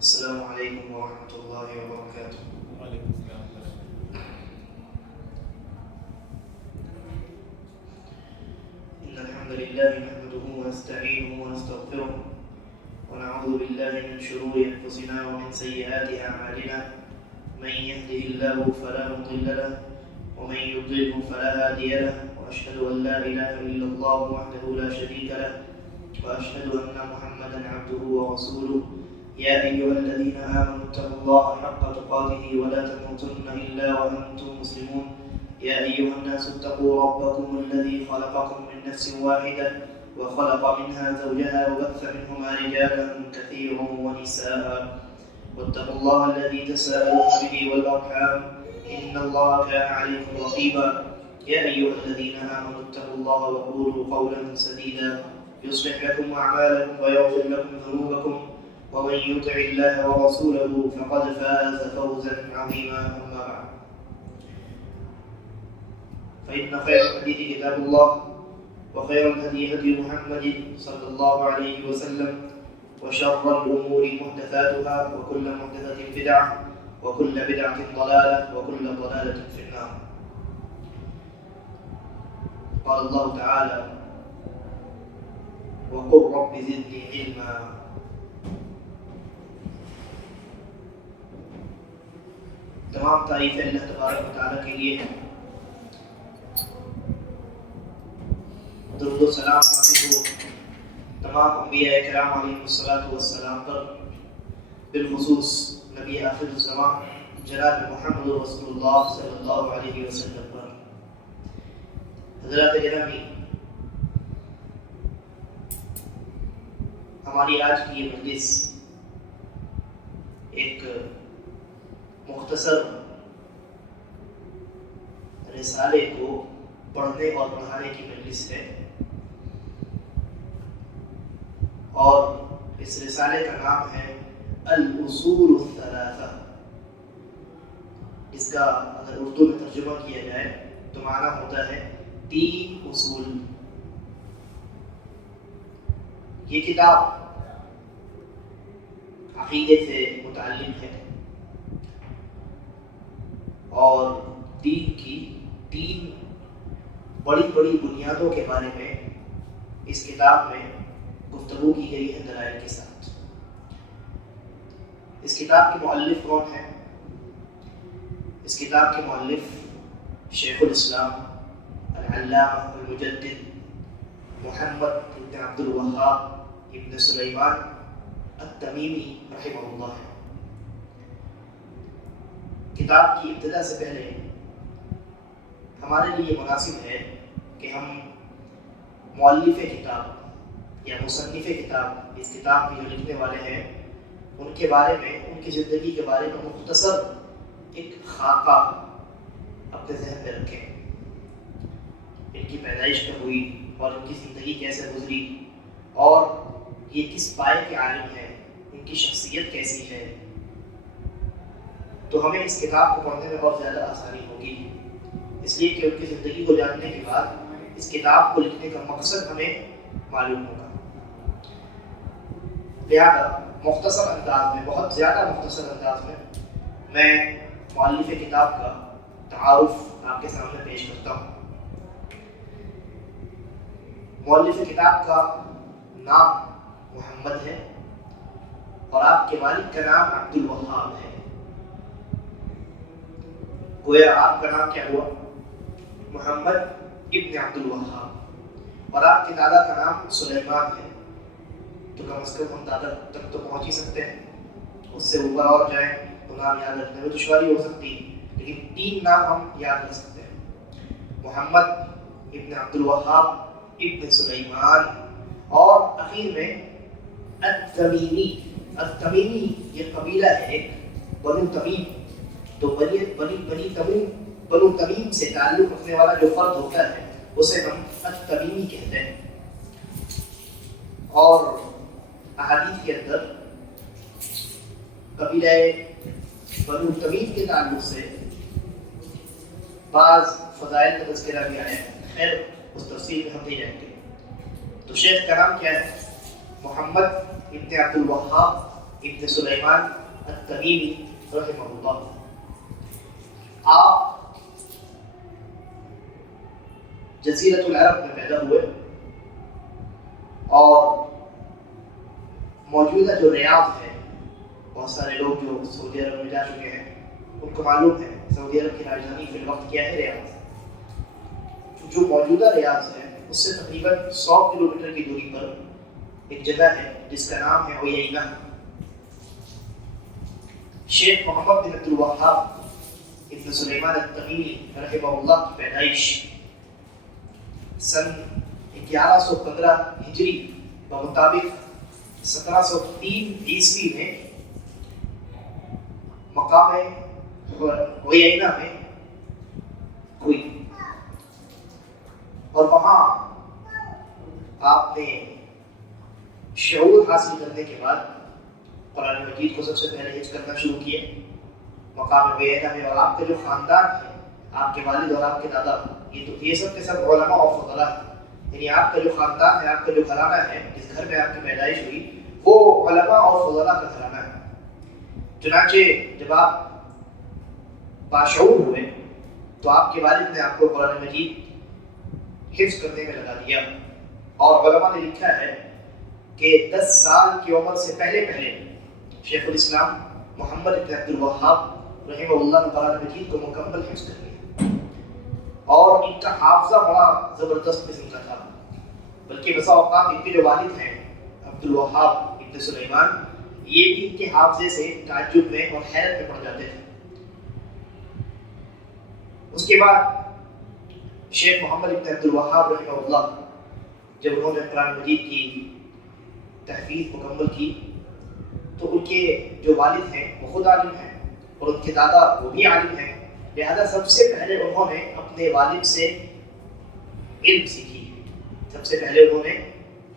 السلام عليكم ورحمة الله وبركاته. وعلیکم السلام ورحمۃ إن الحمد لله نحمده ونستعينه ونستغفره ونعوذ بالله من شرور أنفسنا ومن سيئات أعمالنا. من يهده الله فلا مضل له ومن يضلله فلا هادي له، وأشهد أن لا إله إلا الله وحده لا شريك له، وأشهد أن محمدا عبده ورسوله. يا أيها الذين آمنوا اتقوا الله حق تقاته ولا تموتن إلا وأنتم مسلمون. يا أيها الناس اتقوا ربكم الذي خلقكم من نفس واحدة وخلق منها زوجها وبث منهما رجالا كثيرا ونساء، واتقوا الله الذي تساءلون به والأرحام إن الله كان عليكم رقيبا. يا أيها الذين آمنوا اتقوا الله وقولوا قولا سديدا يصلح لكم أعمالكم ويغفر لكم ذنوبكم، ومن يطع الله ورسوله فقد فاز فوزا عظيما. أما بعد، فإن خير الحديث كتاب الله، وخير الهدي هدي محمد صلى الله عليه وسلم، وشر الأمور محدثاتها، وكل محدثة بدعة، وكل بدعة ضلالة، وكل ضلالة في النار. قال الله تعالى: وقل رب زدني علما. تمام تعریفیں اللہ تبارک و تعالیٰ کے لیے ہیں. درود و سلام نازل ہو تمام انبیاء کرام علیہ الصلوۃ والسلام پر، بالخصوص نبی آخر الزمان جناب محمد رسول اللہ صلی اللہ علیہ وسلم پر. حضرات گرامی، ہماری آج کی یہ مجلس ایک مختصر رسالے کو پڑھنے اور پڑھانے کی مجلس ہے، اور اس رسالے کا نام ہے الاصول الثلاثہ. اس کا اگر اردو میں ترجمہ کیا جائے تو معنی ہوتا ہے 3 اصول. یہ کتاب عقیدے سے متعلق ہے اور دین کی 3 بڑی بڑی بنیادوں کے بارے میں اس کتاب میں گفتگو کی گئی ہے دلائل کے ساتھ. اس کتاب کے مؤلف کون ہیں؟ اس کتاب کے مؤلف شیخ الاسلام العلامہ المجدد محمد ابن عبد الوہاب ابن سلیمان التمیمی رحمہ اللہ ہے. کتاب کی ابتدا سے پہلے ہمارے لیے مناسب ہے کہ ہم مؤلف کتاب یا مصنف کتاب، اس کتاب کے جو لکھنے والے ہیں، ان کے بارے میں، ان کی زندگی کے بارے میں مختصر ایک خاکہ اپنے ذہن میں رکھیں. ان کی پیدائش کب ہوئی اور ان کی زندگی کیسے گزری، اور یہ کس پائے کے عالم ہیں، ان کی شخصیت کیسی ہے، تو ہمیں اس کتاب کو پڑھنے میں بہت زیادہ آسانی ہوگی. اس لیے کہ ان کی زندگی کو جاننے کے بعد اس کتاب کو لکھنے کا مقصد ہمیں معلوم ہوگا. لہذا مختصر انداز میں، بہت زیادہ مختصر انداز میں مؤلف کتاب کا تعارف آپ کے سامنے پیش کرتا ہوں. مؤلف کتاب کا نام محمد ہے اور آپ کے والد کا نام عبد الوہاب ہے. گویا آپ کا نام کیا ہوا؟ محمد ابن عبد الوہاب، اور آپ کے دادا کا نام سلیمان ہے. تو کم از کم ہم دادا تک تو پہنچ ہی سکتے ہیں. اس سے اوپر اور جائیں تو نام یاد رکھنے میں دشواری ہو سکتی ہے، لیکن 3 نام ہم یاد رکھ سکتے ہیں: محمد ابن عبد الوہاب ابن سلیمان، اور اخیر میں التمیمی. التمیمی یہ قبیلہ ہے ایک، بنو تمیم. تو بنو تمیم سے تعلق رکھنے والا جو فرد ہوتا ہے اسے ہم التمیمی کہتے ہیں. اور احادیث کے اندر قبیلہ بنو تمیم کے تعلق سے بعض فضائل کا تذکرہ بھی آیا ہے. خیر اس تفصیل میں ہم نہیں جائیں گے. تو شیخ کا نام کیا ہے؟ محمد ابن عبد الوہاب ابن سلیمان التمیمی رحمہ اللہ. آپ جزیرۃ العرب میں پیدا ہوئے اور موجودہ جو ریاض ہے، بہت سارے لوگ جو سعودی عرب میں جا چکے ہیں ان کو معلوم ہے سعودی عرب کی راجدھانی فی الوقت کیا ہے، ریاض. جو موجودہ ریاض ہے اس سے تقریباً 100 کلومیٹر کی دوری پر ایک جگہ ہے جس کا نام ہے عیینہ. شیخ محمد بن عبد الوہاب ابن سلیمان التمیمی رحمہ اللہ کی پیدائش سن 1115 ہجری بمطابق 1703 عیسوی میں مقام عیینہ میں ہوئی، اور وہاں آپ نے شعور حاصل کرنے کے بعد قرآن مجید کو سب سے پہلے حفظ کرنا شروع کیا مقام عیینہ میں. اور آپ کا جو خاندان ہے، آپ کے والد اور آپ کے دادا، یہ سب کے سب علماء اور فضلاء ہیں. یعنی آپ کا جو خاندان ہے، آپ کا جو گھرانہ ہے، جس گھر میں آپ کی پیدائش ہوئی، وہ علماء اور فضلاء کا گھرانہ ہے. چنانچہ جب آپ باشعور ہوئے تو آپ کے والد نے آپ کو قرآن مجید حفظ کرنے میں لگا دیا، اور علماء نے لکھا ہے کہ 10 سال کی عمر سے پہلے شیخ الاسلام محمد بن عبد الوہاب رحمہ اللہ نے قرآن مجید کو مکمل حفظ کر لیا. اور ان کا حافظہ بڑا زبردست قسم کا تھا، بلکہ بسا اوقات ان کے جو والد ہیں عبد الوہاب ابن سلیمان، یہ بھی ان کے حافظے سے تعجب میں اور حیرت میں پڑ جاتے تھے. اس کے بعد شیخ محمد بن عبد الوہاب رحمہ اللہ جب انہوں نے قرآن مجید کی تحفیظ مکمل کی تو ان کے جو والد ہیں وہ خود عالم ہیں اور ان کے دادا وہ بھی عالم ہیں، لہذا سب سے پہلے انہوں نے اپنے والد سے علم سیکھی. سب سے پہلے انہوں نے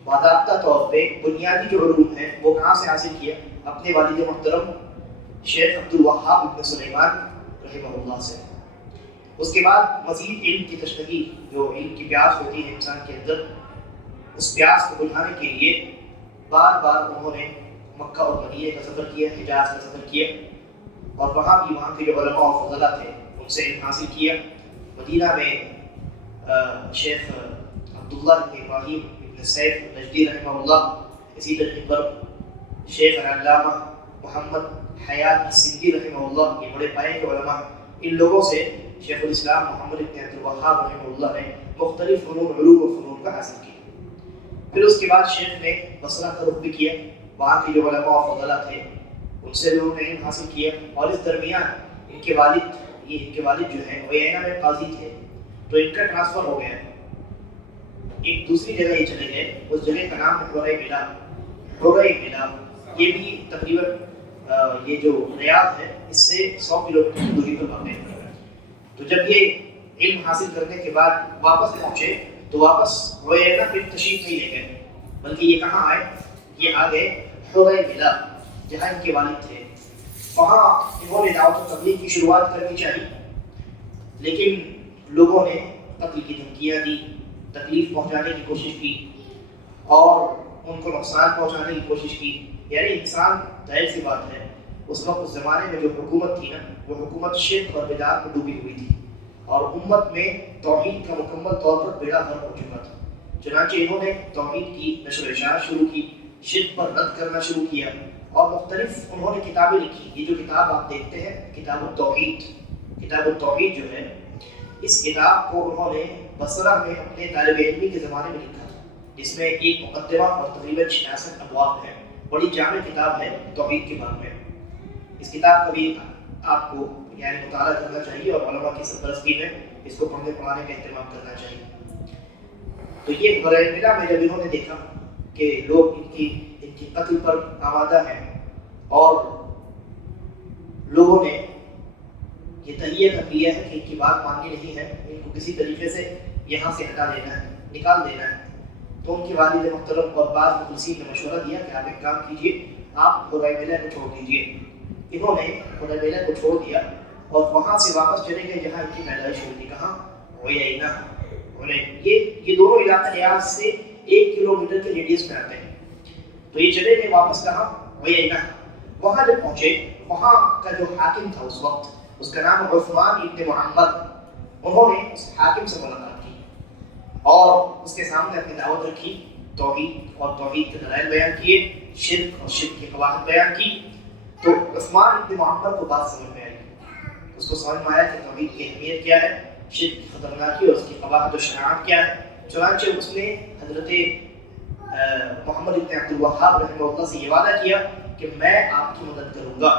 باضابطہ طور پہ بنیادی جو علوم ہیں وہ کہاں سے حاصل کیا؟ اپنے والد محترم شیخ عبد الوہاب ابن سلیمان رحمہ اللہ سے. اس کے بعد مزید علم کی تشنگی، جو علم کی پیاس ہوتی ہے انسان کے اندر، اس پیاس کو بجھانے کے لیے بار بار انہوں نے مکہ اور مدینہ کا سفر کیا، حجاز کا سفر کیا، اور وہاں کے جو علماء اور فضلاء تھے ان سے علم حاصل کیا. مدینہ میں شیخ عبداللہ بن ابراہیم ابن سیف نجدی رحمہ اللہ، اسی طریقے پر شیخ علامہ محمد حیات السندی رحمہ اللہ، یہ بڑے پائے کے علماء. ان لوگوں سے شیخ الاسلام محمد بن عبد الوہاب رحمہ اللہ نے مختلف علوم و فنون کا حاصل کیا. پھر اس کے بعد شیخ نے بصرہ کا رخ بھی کیا، وہاں کے جو علماء و فضلاء تھے ان سے بھی انہوں نے علم حاصل کیا. اور اس درمیان ان کے والد جو ہیں عیینہ میں قاضی تھے، تو ان کا ٹرانسفر ہو گیا، ایک دوسری جگہ ہی چلے گئے. اس جگہ کا نام ہے حریملہ. یہ بھی تقریباً یہ جو ریاض ہے اس سے 100 کلومیٹر کی دوری پر واقع ہے. تو جب یہ علم حاصل کرنے کے بعد واپس پہنچے تو واپس عیینہ پھر تشریف نہیں لے گئے، بلکہ یہ کہاں آئے؟ یہ آ گئے حریملہ، جہاں ان کے والد تھے. وہاں انہوں نے دعوت و تبلیغ کی شروعات کرنی چاہیے، لیکن لوگوں نے قتل کی دھمکیاں دی، تکلیف پہنچانے کی کوشش کی اور ان کو نقصان پہنچانے کی کوشش کی. یعنی انسان، ظاہر سی بات ہے، اس وقت اس زمانے میں جو حکومت تھی نا، وہ حکومت شرک اور بدعات میں ڈوبی ہوئی تھی، اور امت میں توحید کا مکمل طور پر بیڑا غرق ہو چکا تھا. چنانچہ انہوں نے توحید کی نشر و اشاعت شروع کی، شرک پر رد کرنا شروع کیا، اور مختلف انہوں نے کتابیں لکھی. یہ جو کتاب آپ دیکھتے ہیں کتاب التوحید جو ہے، اس کتاب کو انہوں نے بصرہ میں اپنے طالب علمی کے زمانے میں لکھا تھا، جس میں ایک مقدمہ اور تقریباً 66 ابواب ہیں. بڑی جامع کتاب ہے توحید کے بارے میں. اس کتاب کا بھی آپ کو یعنی مطالعہ کرنا چاہیے اور علماء کی سرپرستی میں اس کو پڑھنے پڑھانے کا اہتمام کرنا چاہیے. تو یہ حریملہ میں جب انہوں نے دیکھا کہ لوگ ان کی قتل پر آمادہ ہیں اور لوگوں نے یہ تہیہ کر لیا ہے کہ ان کی بات ماننی نہیں ہے، ان کو کسی طریقے سے یہاں سے ہٹا دینا ہے، نکال دینا ہے، تو ان کے والد محترم اور بعض مخلصین نے مشورہ دیا کہ آپ ایک کام کیجیے، آپ حریملہ کو چھوڑ دیجیے. انہوں نے حریملہ کو چھوڑ دیا اور وہاں سے واپس چلے گئے جہاں ان کی پیدائش ہوئی تھی. کہاں؟ عیینہ. یہ دونوں علاقے ریاض سے 1 کلومیٹر کے ریڈیس میں آتے ہیں. تو یہ چلے گئے واپس کہاں؟ عیینہ. وہاں جب پہنچے وہاں کا جو حاکم تھا اس وقت اس کا نام عثمان ابن محمد، انہوں نے اس حاکم سے ملاقات کی اور اس کے سامنے اپنی دعوت رکھی، توحید اور توحید کے دلائل بیان کیے، شرک اور شرک کی قواعد بیان کی۔ تو عثمان ابن محمد کو بات سمجھ میں آئی، اس کو سمجھ میں آیا کہ توحید کی اہمیت کیا ہے، شرک کی خطرناکی اور اس کی قواعد و شناعت کیا ہے۔ چنانچہ اس نے حضرت محمد ابن عبد الوہاب رحمہ اللہ سے یہ وعدہ کیا کہ میں آپ کی مدد کروں گا۔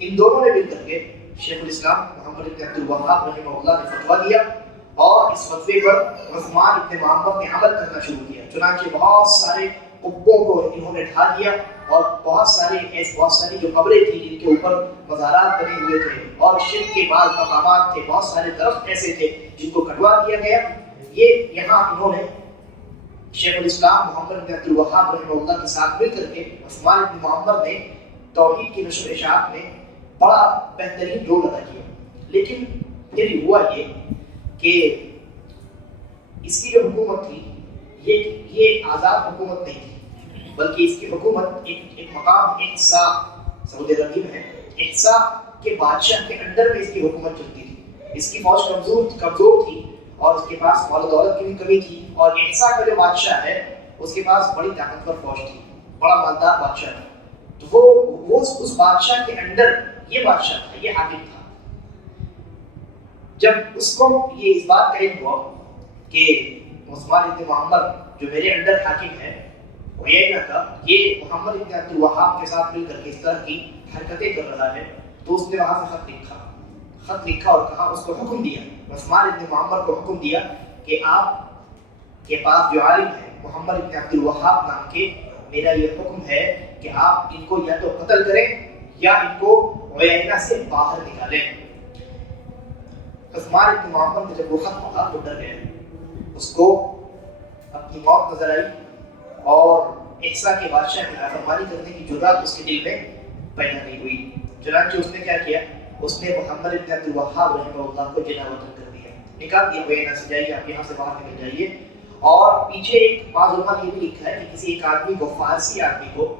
ان دونوں نے مل کر کے شیخ الاسلام محمد ابن عبد الوہاب رحمہ اللہ نے فتویٰ دیا اور اس فتوے پر عثمان ابن محمد نے عمل کرنا شروع کیا۔ چنانچہ بہت سارے قبوں کو انہوں نے ڈھا دیا اور بہت ساری جو قبریں تھیں جن کے اوپر مزارات بنے ہوئے تھے اور شرک کے بعض مقامات تھے، بہت سارے درخت ایسے تھے جن کو کٹوا دیا گیا۔ یہ یہاں انہوں نے شیخ الاسلام محمد بن عبد الوہاب رحمہ اللہ کے ساتھ مل کر کے عثمان بن محمد نے توحید کی نشر و اشاعت میں بڑا بہترین رول ادا کیا۔ لیکن پھر ہوا یہ کہ اس کی جو حکومت تھی یہ آزاد حکومت نہیں تھی، بلکہ اس کی حکومت ایک مقام احسا، سعودی عربی میں ہے، احسا کے بادشاہ کے انڈر میں اس کی حکومت چلتی تھی۔ اس کی فوج کمزور تھی اور اس کے پاس مال و دولت کی بھی کمی تھی، اور احسا کا جو بادشاہ ہے اس کے پاس بڑی طاقتور فوج تھی، بڑا مالدار بادشاہ تھا۔ تو وہ اس بادشاہ کے انڈر یہ بادشاہ تھا، یہ حاکم تھا۔ جب اس کو یہ اس بات کا علم ہوا کہ عثمان ابن محمد جو میرے انڈر حاکم ہے عیینہ کا، یہ محمد ابن عبد الوہاب کے ساتھ مل کر کے اس طرح کی حرکتیں کر رہا ہے، تو اس نے وہاں سے خط لکھا اور کہا، اس کو حکم دیا، عثمان ابن محمد کو حکم دیا کہ آپ کے پاس جو عالم ہے محمد ابن عبد الوہاب نام کے، میرا یہ حکم ہے کہ آپ ان کو یا تو قتل کریں یا ان کو عیینہ سے باہر نکالیں۔ عثمان ابن محمد نے جب وہ خط پڑھا تو ڈر گیا، اس کو اپنی موت نظر آئی اور احسا کے بادشاہ کی نافرمانی کرنے کی جرأت اس کے دل میں پیدا نہیں ہوئی۔ چنانچہ اس نے کیا کیا، اس نے محمد ابن عبد الوہاب رحمہ اللہ کو جلا وطن کر دیا، نکال دیا، عیینہ سے جائیے، آپ یہاں سے باہر نکل جائیے۔ اور پیچھے ایک بعض علماء نے یہ بھی لکھا ہے کہ کسی ایک آدمی کو، فارسی آدمی کو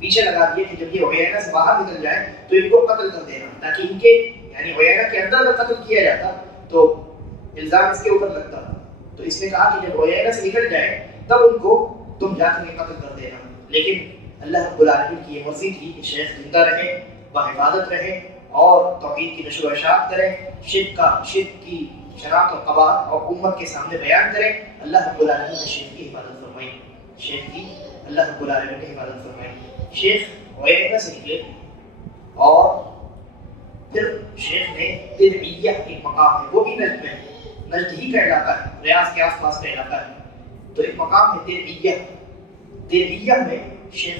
پیچھے لگا دیا کہ جب یہ عیینہ سے باہر نکل جائیں تو ان کو قتل کر دینا، تاکہ ان کے یعنی عیینہ کے اندر اگر قتل کیا جاتا تو الزام اس کے اوپر لگتا۔ تو اس نے کہا کہ جب عیینہ سے نکل جائیں تب ان کو تم جا کر قتل کر دینا۔ لیکن اللہ رب العالمین کی یہ مرضی تھی کہ شیخ زندہ رہیں، بحفاظت رہیں اور توحید کی نشر و اشاعت کریں، شرک کی شناخت اور قواعد اور امت کے سامنے بیان کریں۔ اللہ رب العالمین نے شیخ کی حفاظت فرمائی، اللہ رب العالمین نے حفاظت فرمائی۔ شیخ عیینہ سے نکلے اور پھر شیخ نے درعیہ ایک مقام ہے، وہ بھی نجد میں، نجد ہی کا علاقہ ہے، ریاض کے آس پاس کا علاقہ ہے، تو ایک مقام ہے درعیہ میں شیخ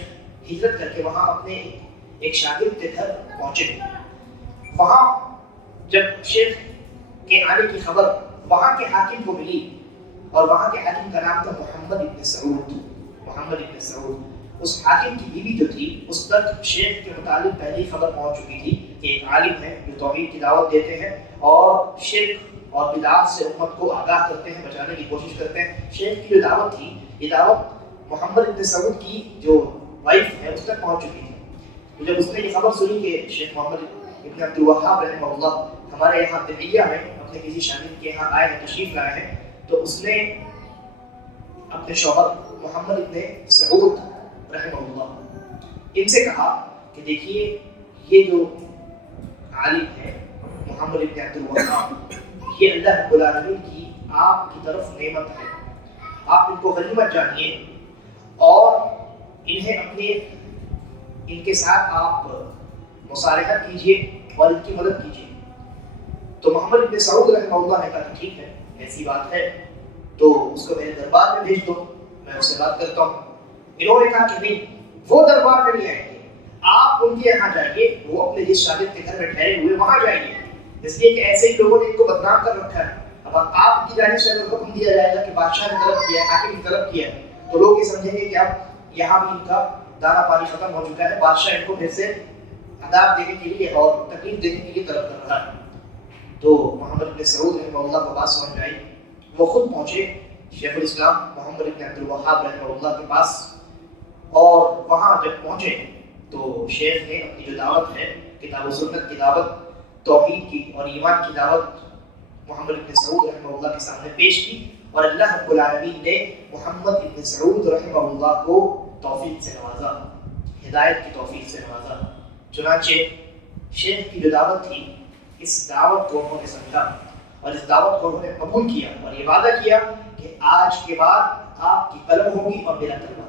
ہجرت کر کے وہاں اپنے ایک شاگرد کے گھر پہنچے۔ وہاں جب شیخ کے آنے کی خبر وہاں کے حاکم کو ملی، اور وہاں کے حاکم کا نام تھا محمد ابن سعود، اس حاکم کی بیوی جو تھی اس تک شیخ کے متعلق پہلی خبر پہنچ چکی تھی کہ ایک عالم ہے جو توحید کی دعوت دیتے ہیں اور شرک اور بدعات سے امت کو آگاہ کرتے ہیں، بچانے کی کوشش کرتے ہیں۔ شیخ کی جو دعوت تھی، یہ دعوت محمد ابن سعود کی جو وائف ہے اس تک پہنچ چکی تھی۔ جب اس نے یہ خبر سنی کہ شیخ محمد ابن عبد الوہاب رحمہ اللہ ہمارے یہاں درعیہ میں اپنے کسی شاگرد کے یہاں آئے ہیں، تشریف لائے ہیں، تو اس نے اپنے شوہر محمد ابن سعود رحمہ اللہ ان سے کہا کہ دیکھیے یہ جو عالم ہے محمد ابن عبد الوہاب، یہ اللہ رب العالمین کی آپ کی طرف نعمت ہے، آپ ان کو غنیمت جانیے اور ان کے ساتھ آپ مصالحت کیجیے اور ان کی مدد کیجیے۔ تو محمد ابن سعود رحمہ اللہ نے کہا کہ ٹھیک ہے، ایسی بات ہے تو اس کو میرے دربار میں بھیج دو، میں اس سے بات کرتا ہوں۔ انہوں نے کہا کہ نہیں، وہ دربار میں نہیں آئیں گے، آپ ان کے یہاں جائیے، وہ اپنے جس شاگرد کے گھر میں ٹھہرے ہوئے وہاں جائیے، اس لیے کہ ایسے ہی لوگوں نے ان کو بدنام کر رکھا ہے۔ اب آپ کی جانب سے اگر حکم دیا جائے گا کہ بادشاہ نے طلب کیا ہے، حاکم نے طلب کیا ہے، تو لوگ یہ سمجھیں گے کہ اب یہاں بھی ان کا دانا پانی ختم ہو چکا ہے، بادشاہ ان کو پھر سے عذاب دینے کے لیے اور تکلیف دینے کے لیے طلب کر رہا ہے۔ تو محمد بن سعود رحمہ اللہ کو بات سمجھ میں آئی، وہ خود پہنچے شیخ الاسلام محمد بن عبد الوہاب رحمہ اللہ کے پاس، اور وہاں جب پہنچے تو شیخ نے اپنی جو دعوت ہے کتاب و سنت کی دعوت، توحید کی اور ایمان کی دعوت محمد ابن سعود رحمہ اللہ کے سامنے پیش کی، اور اللہ رب العالمین نے محمد ابن سعود رحمہ اللہ کو توفیق سے نوازا، ہدایت کی توفیق سے نوازا۔ چنانچہ شیخ کی جو دعوت تھی، اس دعوت کو انہوں نے سمجھا اور اس دعوت کو انہوں نے قبول کیا اور یہ وعدہ کیا کہ آج کے بعد آپ کی قلم ہوگی اور میرا تلوار،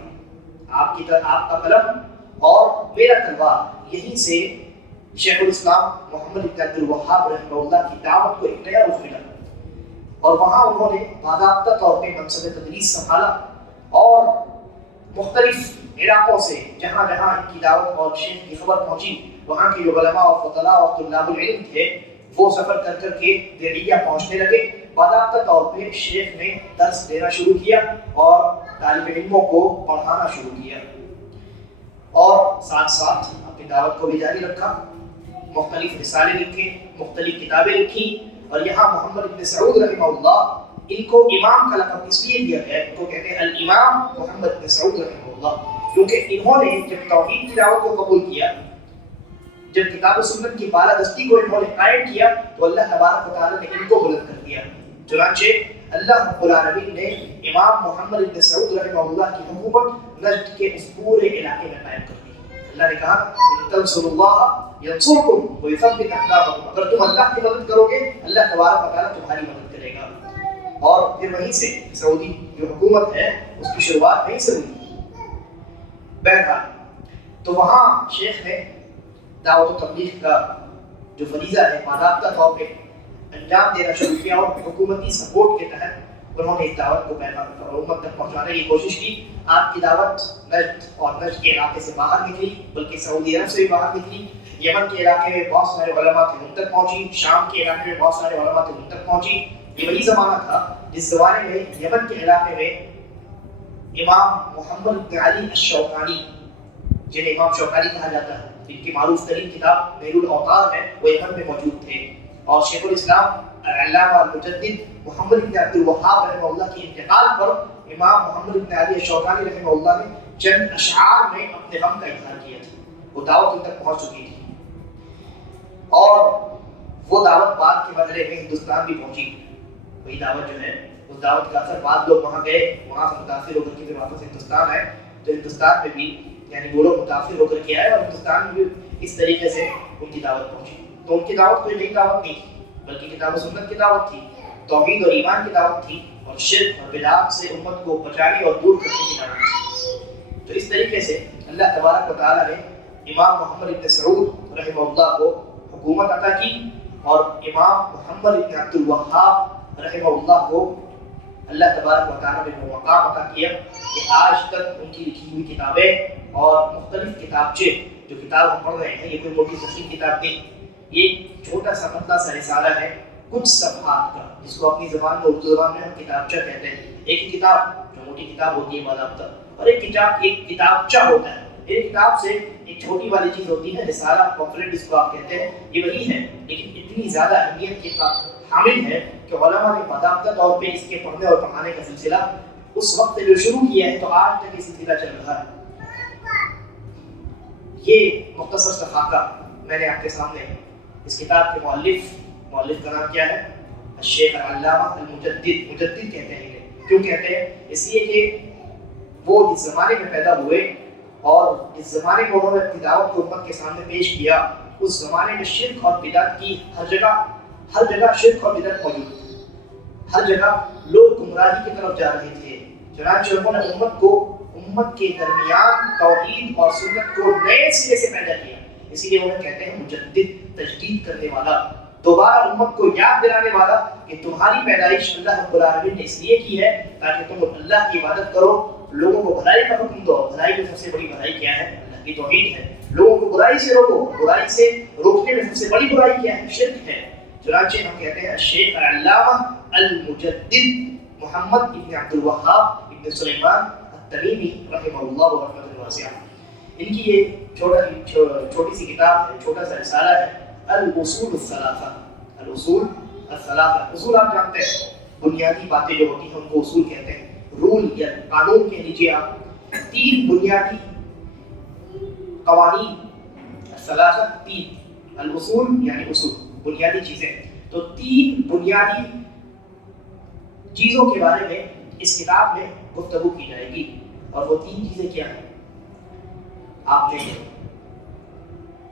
آپ کا قلم اور میرا تلوار۔ یہیں سے شیخ الاسلام محمد ابن عبد الوہاب رحمہ اللہ کی دعوت کو ایک نیا رخ ملا، اور وہاں انہوں نے باضابطہ طور پہ منصب تدریس سنبھالا، اور مختلف علاقوں سے جہاں جہاں ان کی دعوت اور شیخ کی خبر پہنچی، وہاں کے جو علماء اور فضلاء اور طلاب العلم تھے وہ سفر کر کر کے دہلیہ پہنچنے لگے۔ باضابطہ طور پہ شیخ نے درس دینا شروع کیا اور طالب علموں کو پڑھانا شروع کیا، اور ساتھ ساتھ اپنی دعوت کو بھی جاری رکھا، مختلف رسالے لکھے، مختلف کتابیں لکھی، اور یہاں محمد ابن سعود رحمہ اللہ ان کو امام کا لقب اس لیے دیا گیا، ان کو کہتے ہیں الامام محمد ابن سعود رحمہ اللہ، کیونکہ انہوں نے جب توحید کی دعوت کو قبول کیا، جب کتاب و سنت کی بالادستی کو انہوں نے قائم کیا، تو اللہ تبارک و تعالیٰ نے ان کو بلند کر دیا۔ چنانچہ اللہ رب العالمین نے امام محمد ابن سعود رحمہ اللہ کی حکومت نجد کے اس پورے علاقے میں قائم کر دی۔ اللہ نے کہا ان تنصروا اللہ ینصرکم ویثبت اقدامکم، اگر تم اللہ کی مدد کرو گے اللہ تبارک و تعالیٰ تمہاری مدد کرے گا۔ اور پھر وہیں سے سعودی جو حکومت ہے اس کی شروعات وہیں سے ہوئی۔ بہرحال تو وہاں شیخ نے دعوت و تبلیغ کا جو فریضہ ہے باضابطہ طور پہ انجام دینا شروع کیا، اور حکومتی سپورٹ کے تحت انہوں نے اس دعوت کو امت تک پہنچانے کی کوشش کی۔ آپ کی دعوت نجد اور نجد کے علاقے سے باہر نکلی، بلکہ سعودی عرب سے بھی باہر نکلی، یمن کے علاقے میں بہت سارے علماء تھے ان تک پہنچی، شام کے علاقے میں بہت سارے علماء تھے ان تک پہنچی۔ یہ وہی زمانہ تھا جس زمانے میں یمن کے علاقے میں امام محمد بن علی الشوکانی، جنہیں امام شوکانی کہا جاتا ہے، جن کی معروف ترین کتاب نیل الاوطار ہے، وہ یمن میں موجود تھے، اور شیخ الاسلام علامہ المجدد محمد بن عبد الوہاب رحمہ اللہ کے انتقال پر امام محمد بن علی الشوکانی رحمہ اللہ نے چند اشعار میں اپنے غم کا اظہار کیا تھا، وہ دعوت ان تک پہنچ چکی تھی، اور وہ دعوت بعد کے مرحلے میں ہندوستان بھی پہنچی۔ وہی دعوت جو ہے اس دعوت کا اثر بعد لوگ وہاں گئے، وہاں سے متاثر ہو کر کے پھر واپس ہندوستان آئے، تو ہندوستان میں بھی یعنی وہ لوگ متاثر ہو کر کے آئے، اور ہندوستان میں بھی اس طریقے سے ان کی دعوت پہنچی۔ تو ان کی دعوت کوئی نئی دعوت نہیں تھی، بلکہ کتاب و سنت کی دعوت تھی، توحید اور ایمان کی دعوت تھی، اور شرک اور بدعات سے امت کو بچانے اور دور کرنے کی دعوت تھی۔ تو اس طریقے سے اللہ تبارک و تعالیٰ نے امام محمد ابن سعود رحمہ اللہ کو حکومت عطا کی، اور امام محمد ابن عبد الوہاب رحمہ اللہ کو اللہ تبارک و تعالیٰ نے وہ مقام عطا کیا کہ آج تک ان کی لکھی ہوئی کتابیں اور مختلف کتابچے جو کتاب ہم پڑھ رہے ہیں، یہ کوئی موٹی تفصیل کتاب نہیں، یہ ایک چھوٹا سا پتلا سا رسالہ ہے کچھ صفحات کا، جس کو اپنی زبان میں اردو زبان میں ہم کتابچہ کہتے ہیں۔ ایک ہی کتاب جو موٹی کتاب ہوتی ہے باضابطہ، اور ایک کتابچہ ہوتا ہے، ایک کتاب سے ایک چھوٹی والی چیز ہوتی ہے رسالہ پمفلٹ جس کو آپ کہتے ہیں، یہ وہی ہے، لیکن اتنی زیادہ اہمیت کے حامل ہے کہ علماء نے باضابطہ طور پہ اس کے پڑھنے اور پڑھانے کا سلسلہ اس وقت جو شروع کیا ہے تو آج تک یہ سلسلہ چل رہا ہے۔ یہ مختصر سا خاکہ میں نے آپ کے سامنے اس کتاب کے مؤلف کا نام کیا ہے؟ الشیخ علامہ المجدد، مجدد کہتے ہیں انہیں، کیوں کہتے ہیں؟ اس لیے کہ وہ جس زمانے میں پیدا ہوئے اور جس زمانے میں انہوں نے اپنی دعوت کو امت کے سامنے پیش کیا، اس زمانے میں شرک اور بدعت کی ہر جگہ شرک اور بدعت موجود تھی، ہر جگہ لوگ گمراہی کی طرف جا رہے تھے، چنانچہ انہوں نے امت کے درمیان توحید اور سنت کو نئے سرے سے پیدا کیا، اسی لیے انہیں کہتے ہیں مجدد، تجدید کرنے والا، دوبارہ امت کو یاد دلانے والا کہ تمہاری پیدائش اللہ رب العالمین نے اس لیے کی ہے تاکہ تم اللہ کی عبادت کرو، لوگوں کو بھلائی کا حکم دو، بھلائی میں سب سے بڑی بھلائی کیا ہے؟ اللہ کی توحید ہے، لوگوں کو برائی سے روکو، برائی سے روکنے میں سب سے بڑی برائی کیا ہے؟ شرک ہے۔ چنانچہ ہم کہتے ہیں الشیخ علامہ المجدد محمد ابن عبد الوہاب ابن سلیمان التمیمی رحمہ اللہ و رحمۃ واسعہ، ان کی یہ چھوٹی سی کتاب ہے، چھوٹا سا رسالہ ہے، الاصول الثلاثہ، الاصول الثلاثہ۔ اصول آپ جانتے ہیں، بنیادی باتیں جو ہوتی ہیں ان کو اصول کہتے ہیں، رول یا قانون کہہ لیجیے آپ، تین بنیادی قوانین الثلاثہ تین، الاصول یعنی اصول بنیادی چیزیں، تو تین بنیادی چیزوں کے بارے میں اس کتاب میں گفتگو کی جائے گی. اور وہ تین چیزیں کیا ہیں؟ آپ نے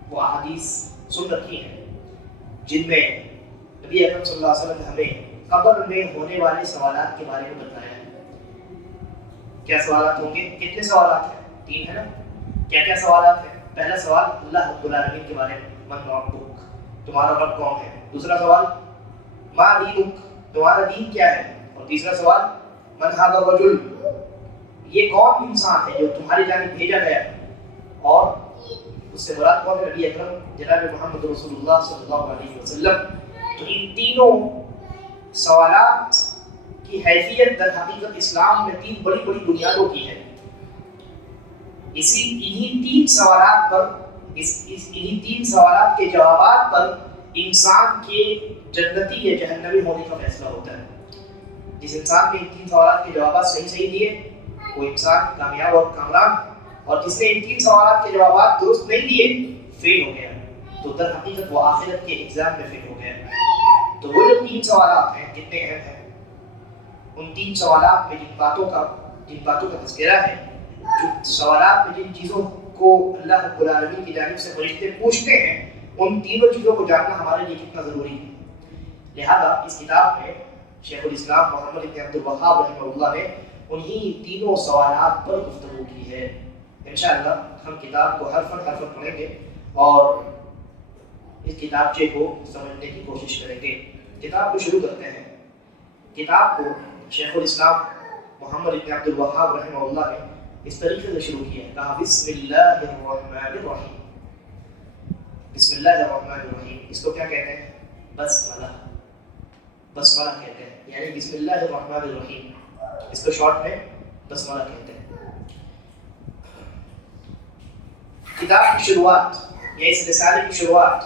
وہ احادیث سن رکھی ہیں جن میں نبی اکرم صلی اللہ علیہ وسلم نے ہمیں قبر میں ہونے والے سوالات کے بارے میں بتایا ہے. کیا سوالات ہوں گے؟ کتنے سوالات ہیں؟ تین ہے نا. کیا کیا سوالات ہیں؟ پہلا سوال اللہ رب العالمین کے بارے میں، من ربک، تمہارا رب کون ہے. دوسرا سوال ما دینک، تمہارا دین کیا ہے. اور تیسرا سوال من ھذا الرجل، یہ کون انسان ہے جو تمہاری جانب بھیجا گیا. اور اس سے مراد کون ہے؟ نبی اکرم جناب محمد رسول اللہ صلی اللہ علیہ وسلم. تو ان تینوں سوالات کی حیثیت در حقیقت اسلام میں تین بڑی بڑی بنیادوں کی ہے. انہی تین سوالات پر انہی تین سوالات کے جوابات پر انسان کے جنتی یا جہنمی ہونے کا فیصلہ ہوتا ہے. جس انسان نے ان تین سوالات کے جوابات صحیح دیے وہ انسان کامیاب اور کامران، اور جس نے ان تین سوالات کے جوابات درست نہیں دیے فیل ہو گیا. تو در حقیقت وہ آخرت کے ایگزام میں فیل ہو گیا. تو وہ جو تین سوالات ہیں کتنے اہم ہیں، ان تین سوالات میں جن باتوں کا تذکرہ ہے، جو سوالات میں جن چیزوں کو اللہ رب العالمین کی جانب سے فرشتے پوچھتے ہیں، ان تینوں چیزوں کو جاننا ہمارے لیے کتنا ضروری ہے. لہذا اس کتاب میں شیخ الاسلام محمد بن عبد الوہاب رحمہ اللہ نے انہی تینوں سوالات پر گفتگو کی ہے. انشاءاللہ ہم کتاب کو حرفاً پڑھیں گے اور اس کتابچے کو سمجھنے کی کوشش کریں گے. کتاب کو شروع کرتے ہیں. کتاب کو شیخ الاسلام محمد بن عبد الوہاب رحمہ اللہ نے اس طریقے سے شروع کیا ہے. کہا بسم اللہ الرحمن الرحیم. بسم اللہ الرحمن الرحیم اس کو کیا کہتے ہیں؟ بسملہ کہتے ہیں. یعنی بسم اللہ الرحمن الرحیم، اس کو شارٹ میں بسملہ کہتے ہیں. کتاب کی شروعات یا اس رسالے کی شروعات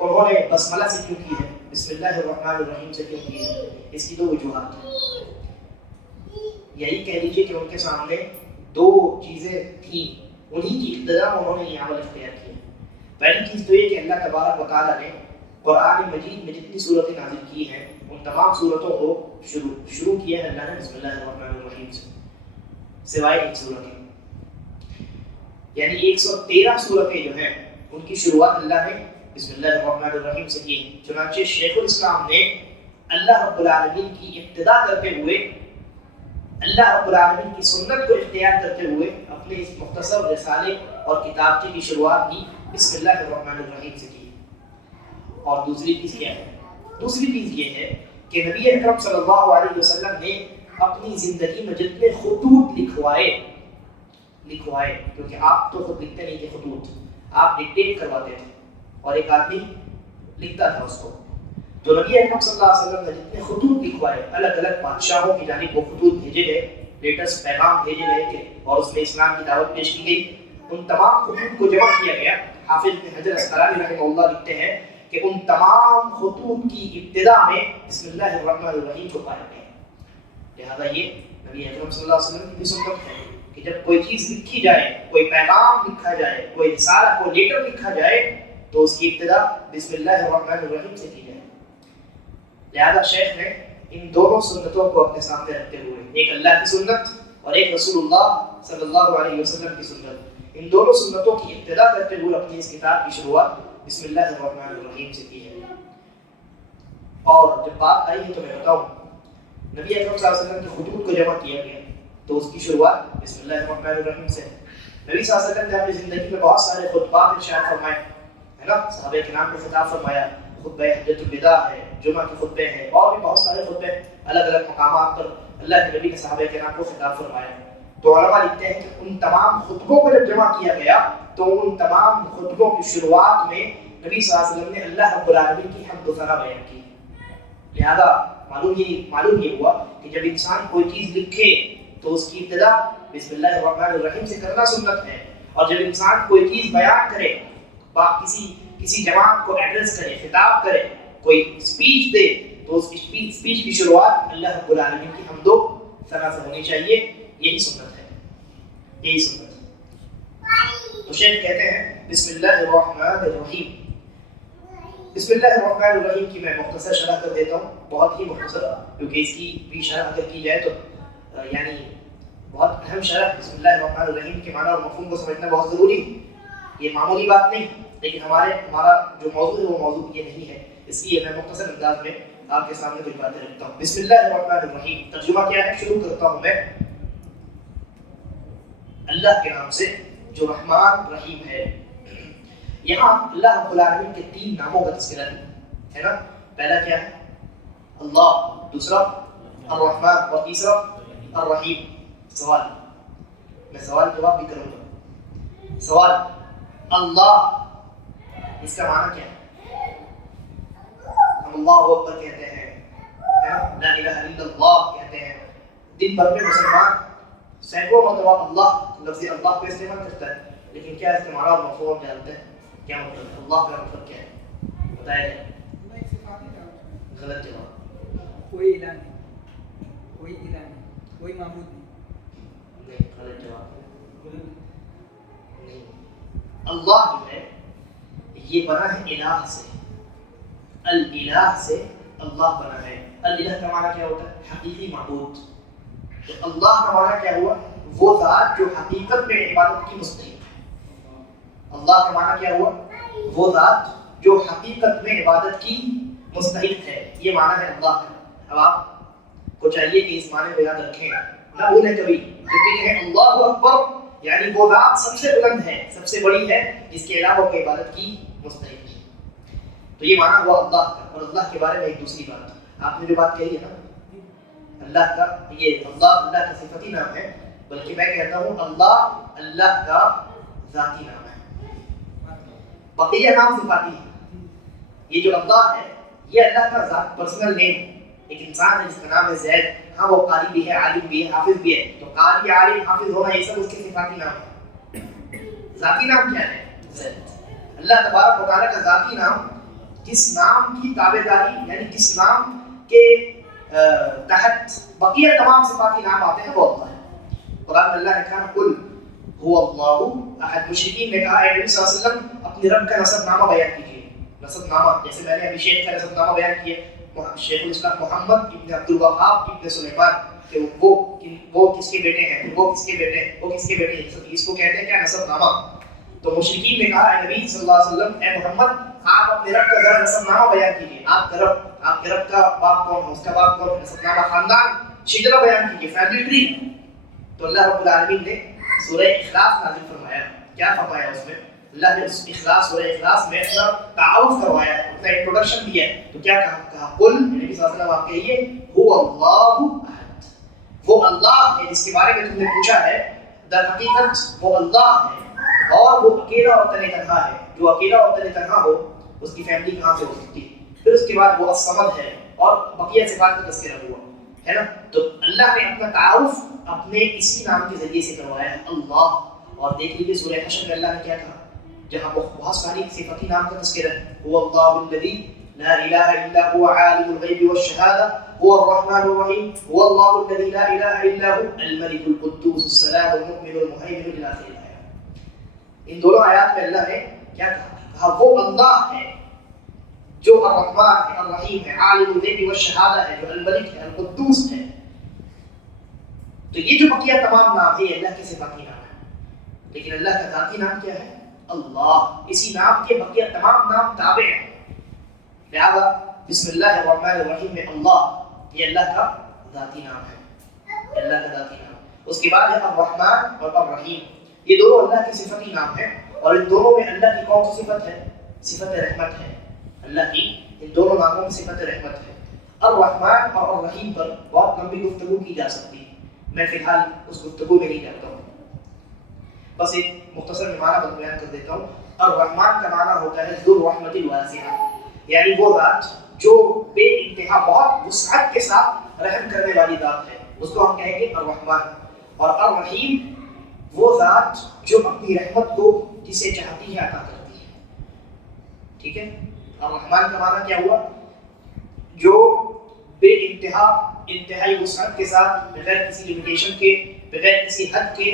انہوں نے بسملہ سے کیوں کی ہے، بسم اللہ الرحمن الرحیم سے کیوں کی ہے؟ اس کی دو وجوہات ہیں. یہی کہہ لیجیے کہ ان کے سامنے دو چیزیں تھیں، انہی کی ابتدا میں انہوں نے یہ عمل اختیار کیا. پہلی چیز تو یہ کہ اللہ تبارک و تعالیٰ نے قرآن مجید میں جتنی صورتیں نازل کی ہیں ان تمام صورتوں کو شروع کیا ہے اللہ نے بسم اللہ الرحمن الرحیم سے، سوائے ایک صورت کی. یعنی 113 صورتیں جو ہیں ان کی شروعات اللہ نے بسم اللہ الرحمن الرحیم سے کی. چنانچہ شیخ الاسلام نے اللہ رب العالمین کی ابتدا کرتے ہوئے، اللہ رب العالمین کی سنت کو اختیار کرتے ہوئے اپنے اس مختصر رسالے اور کتابچے کی شروعات بھی بسم اللہ الرحمن الرحیم سے کی. اور دوسری چیز کیا ہے؟ دوسری چیز یہ ہے کہ نبی اکرم صلی اللہ علیہ وسلم نے اپنی زندگی میں جتنے خطوط لکھوائے، کیونکہ آپ تو خود لکھتے نہیں تھے خطوط، آپ ڈکٹیٹ کرواتے تھے اور ایک آدمی لکھتا تھا اس کو. تو نبی اکرم صلی اللہ علیہ وسلم نے جتنے خطوط لکھوائے، الگ الگ بادشاہوں کی جانب وہ خطوط بھیجے گئے، لیٹسٹ پیغام بھیجے گئے تھے اور اس میں اسلام کی دعوت پیش کی گئی. ان تمام خطوط کو جمع کیا گیا. حافظ ابن حجر اسقلانی رحمہ اللہ لکھتے ہیں کہ ان تمام خطوط کی ابتدا میں بسم اللہ الرحمن الرحیم کو پایا گیا. لہذا یہ نبی اکرم صلی اللہ علیہ وسلم کی سنت ہے کہ جب کوئی چیز لکھی جائے، کوئی پیغام لکھا جائے، کوئی رسالہ، کوئی لیٹر لکھا جائے تو اس کی ابتدا بسم اللہ الرحمن الرحیم سے کی جائے. لہذا شیخ نے ان دونوں سنتوں کو اپنے سامنے رکھتے ہوئے، ایک اللہ کی سنت اور ایک رسول اللہ صلی اللہ علیہ وسلم کی سنت، ان دونوں سنتوں کی ابتدا کرتے ہوئے اپنی اس کتاب کی شروعات بسم اللہ الرحمن الرحیم سے کی ہے. اور جب بات آئی ہے تو میں بتاؤں، نبی اکرم صلی اللہ علیہ وسلم کے خطوط کو جمع کیا گیا تو اس کی شروعات بسم اللہ الرحمن الرحیم سے. نبی صلی اللہ علیہ وسلم نے اپنی زندگی میں بہت سارے خطبات ارشاد فرمائے، ہے نا، صحابہ کرام کو خطاب فرمایا، خطبہ حجۃ الوداع ہے، جمعہ کے خطبے ہیں، اور بھی بہت سارے خطبے الگ الگ مقامات پر اللہ کے نبی نے صحابہ کرام کو خطاب فرمایا. تو علماء لکھتے ہیں کہ ان تمام خطبوں کو جب جمع کیا گیا تو ان تمام خطبوں کی شروعات میں نبی صلی اللہ علیہ وسلم نے اللہ رب العالمین کی حمد و ثنا بیان کی. لہذا معلوم یہ ہوا کہ جب انسان کوئی چیز لکھے تو اس کی ابتدا بسم اللہ الرحمن الرحیم سے کرنا سنت ہے، اور جب انسان کوئی چیز بیان کرے، کسی جماعت کو ایڈریس کرے، خطاب کرے، کوئی اسپیچ دے تو اس اسپیچ کی شروعات اللہ رب العالمین کی حمد و ثنا سے ہونی چاہیے. یہی سنت ہے، یہی سنت ہے. تو تو شیخ کہتے ہیں بسم اللہ الرحمن الرحیم. بسم اللہ الرحمن الرحیم کی میں مختصر شرح کر دیتا ہوں، بہت ہی مختصر، کیونکہ اس کی بھی شرح اگر کی جائے تو یعنی بہت اہم شرح. بسم اللہ الرحمن الرحیم کے معنی اور مفہوم کو سمجھنا بہت ضروری ہے. یہ معمولی بات نہیں، لیکن ہمارا جو موضوع ہے وہ موضوع یہ نہیں ہے، اس لیے میں مختصر انداز میں آپ کے سامنے کچھ باتیں رکھتا ہوں. بسم اللہ الرحمن الرحیم ترجمہ کیا ہے؟ شروع کرتا ہوں میں اللہ کے نام سے جو رحمان رحیم ہے. یہاں اللہ رب العالمین کے 3 ناموں کا تذکرہ ہے نا. پہلا کیا ہے؟ اللہ، دوسرا الرحمن، اور تیسرا الرحیم. سوال، میں سوال جواب بھی کروں گا. سوال، اللہ اس کا معنی کیا ہے؟ ہم اللہ اکبر کہتے ہیں، لا الہ الا اللہ کہتے ہیں. دن بھر میں مسلمان سینکڑوں مرتبہ اللہ لفظ اللہ کو استعمال کرتا ہے، لیکن کیا استعمال اور مفہوم جانتے ہیں؟ کیا مطلب ہے اللہ کا مطلب کیا ہے؟ بتایا جائے. غلط جواب. کوئی الہ نہیں، کوئی الہ نہیں، کوئی معبود نہیں. غلط جواب. نہیں، اللہ جو ہے یہ بنا ہے الہ سے. الالہ سے اللہ بنا ہے. الالہ کا معنی کیا ہوتا ہے؟ حقیقی معبود. تو اللہ کا معنی کیا ہوا؟ وہ ذات جو حقیقت میں عبادت کی مستحق ہے. اللہ کا معنی کیا ہوا؟ وہ ذات جو حقیقت میں عبادت کی مستحق ہے. یہ معنی ہے اللہ کا. اب آپ کو چاہیے کہ اس معنی کو یاد رکھیں، نہ بھولیں کبھی. کہتے ہیں اللہ اکبر یعنی وہ ذات سب سے بلند ہے، سب سے بڑی ہے، جس کے علاوہ کوئی عبادت کی مستحق ہے. تو یہ معنی ہوا اللہ کا. اور اللہ کے بارے میں ایک دوسری بات آپ نے جو بات کہی ہے نا، اللہ کا یہ اللہ کا صفتی نام ہے، بلکہ میں کہتا ہوں اللہ کا ذاتی نام ہے. بقیہ نام صفاتی ہے. یہ جو اللہ ہے یہ اللہ کا ذات پرسنل نیم. ایک انسان ہے جس کا نام ہے زید، ہاں وہ قاری بھی ہے، عالم بھی ہے، حافظ بھی ہے. تو قاری، عالم، حافظ ہونا یہ سب اس کے صفاتی نام ہے. ذاتی نام کیا ہے؟ زید. اللہ تبارک و تعالیٰ کا ذاتی نام، جس نام کی تابعداری یعنی جس نام کے تحت بقیہ تمام صفاتی نام آتے ہیں وہ اللہ ہے. قرآن میں اللہ نے کہا قل هو اللہ احد. مشرکین نے کہا اے نبی صلی اللہ علیہ وسلم اپنے رب کا نسب نامہ بیان کیجیے. نسب نامہ جیسے میں نے ابھی شیخ کا نسب نامہ بیان کیا، شیخ الاسلام محمد ابن عبد الوہاب ابن سلیمان، کہ وہ کس کے بیٹے ہیں، وہ کس کے بیٹے ہیں، وہ کس کے بیٹے ہیں. اس کو کہتے ہیں کیا؟ نسب نامہ. تو مشرکین نے کہا اے نبی صلی اللہ علیہ وسلم، اے محمد آپ اپنے رب کا ذرا نسب نامہ بیان کیجیے. آپ کے رب کا باپ کون ہے، اس کا باپ کون ہے، نسب نامہ، خاندان، شجرہ بیان کیجیے، فیملی ٹری. تو اللہ رب العالمین نے سورہ اخلاص نازل فرمایا. کیا فرمایا اس میں؟ اللہ نے اس سورہ اخلاص میں اپنا تعارف کروایا، اپنا انٹروڈکشن دیا. تو کیا کہا؟ قل، نبی صلی اللہ علیہ وسلم آپ کہیے هو اللہ احد. وہ اللہ ہے جس کے بارے میں تم نے پوچھا ہے، در حقیقت وہ اللہ ہے اور وہ اکیلا اور تنہا تنہا ہے. جو اکیلا اور تنہا ہو اس کی فیملی کہاں سے ہو سکتی ہے؟ پھر اس کے بعد وہ الصمد ہے اور بقیہ صفات کا تذکرہ ہوا ہے نا. تو اللہ نے اپنا تعارف اپنے اسی نام کے ذریعے سے کروایا ہے، اللہ. اور دیکھ لیجیے سورہ حشر میں اللہ نے کیا کہا، جہاں بہت ساری صفتی نام کا تذکرہ ہے. هو اللہ الذی لا الہ الا هو عالم الغیب والشہادہ هو الرحمن الرحیم هو اللہ الذی لا الہ الا هو الملک القدوس السلام المؤمن المہیمن الى آخر الآیات. ان دونوں آیات میں اللہ نے کیا کہا؟ وہ اللہ ہے جو الرحمن ہے، الرحیم ہے، عالم الغیب والشہادہ ہے، جو الملک ہے، القدوس ہے. تو یہ جو بقیہ تمام نام ہے یہ اللہ کے صفاتی نام ہے. لیکن اللہ کا ذاتی نام کیا ہے؟ اللہ. اسی نام کے بقیہ تمام نام تابع ہیں. لہذا بسم اللہ الرحمن الرحیم میں اللہ یہ اللہ کا ذاتی نام ہے، اللہ کا ذاتی نام. اس کے بعد ہے الرحمن اور الرحیم. یہ دونوں اللہ کی صفتی نام ہیں، اور ان دونوں میں اللہ کی کون سی صفت ہے؟ صفت رحمت ہے. اللہ کی ان دونوں ناموں میں صفت رحمت ہے. الرحمن اور الرحیم پر بہت لمبی گفتگو کی جا سکتی ہے، میں فی الحال اس گفتگو میں نہیں جاتا ہوں، بس ایک مختصر معنی بیان کر دیتا ہوں. الرحمن کا معنی ہوتا ہے ذو الرحمت الواسعہ، یعنی وہ ذات جو بے انتہا بہت وسعت کے ساتھ رحم کرنے والی ذات ہے، اس کو ہم کہیں گے الرحمن. اور الرحیم وہ ذات جو اپنی رحمت کو جسے چاہتی ہے عطا کرتی ہے. ٹھیک ہے. الرحمن کا معنی کیا ہوا؟ جو بے انتہائی وسعت کے ساتھ، بغیر کسی لمیٹیشن کے، بغیر کسی حد کے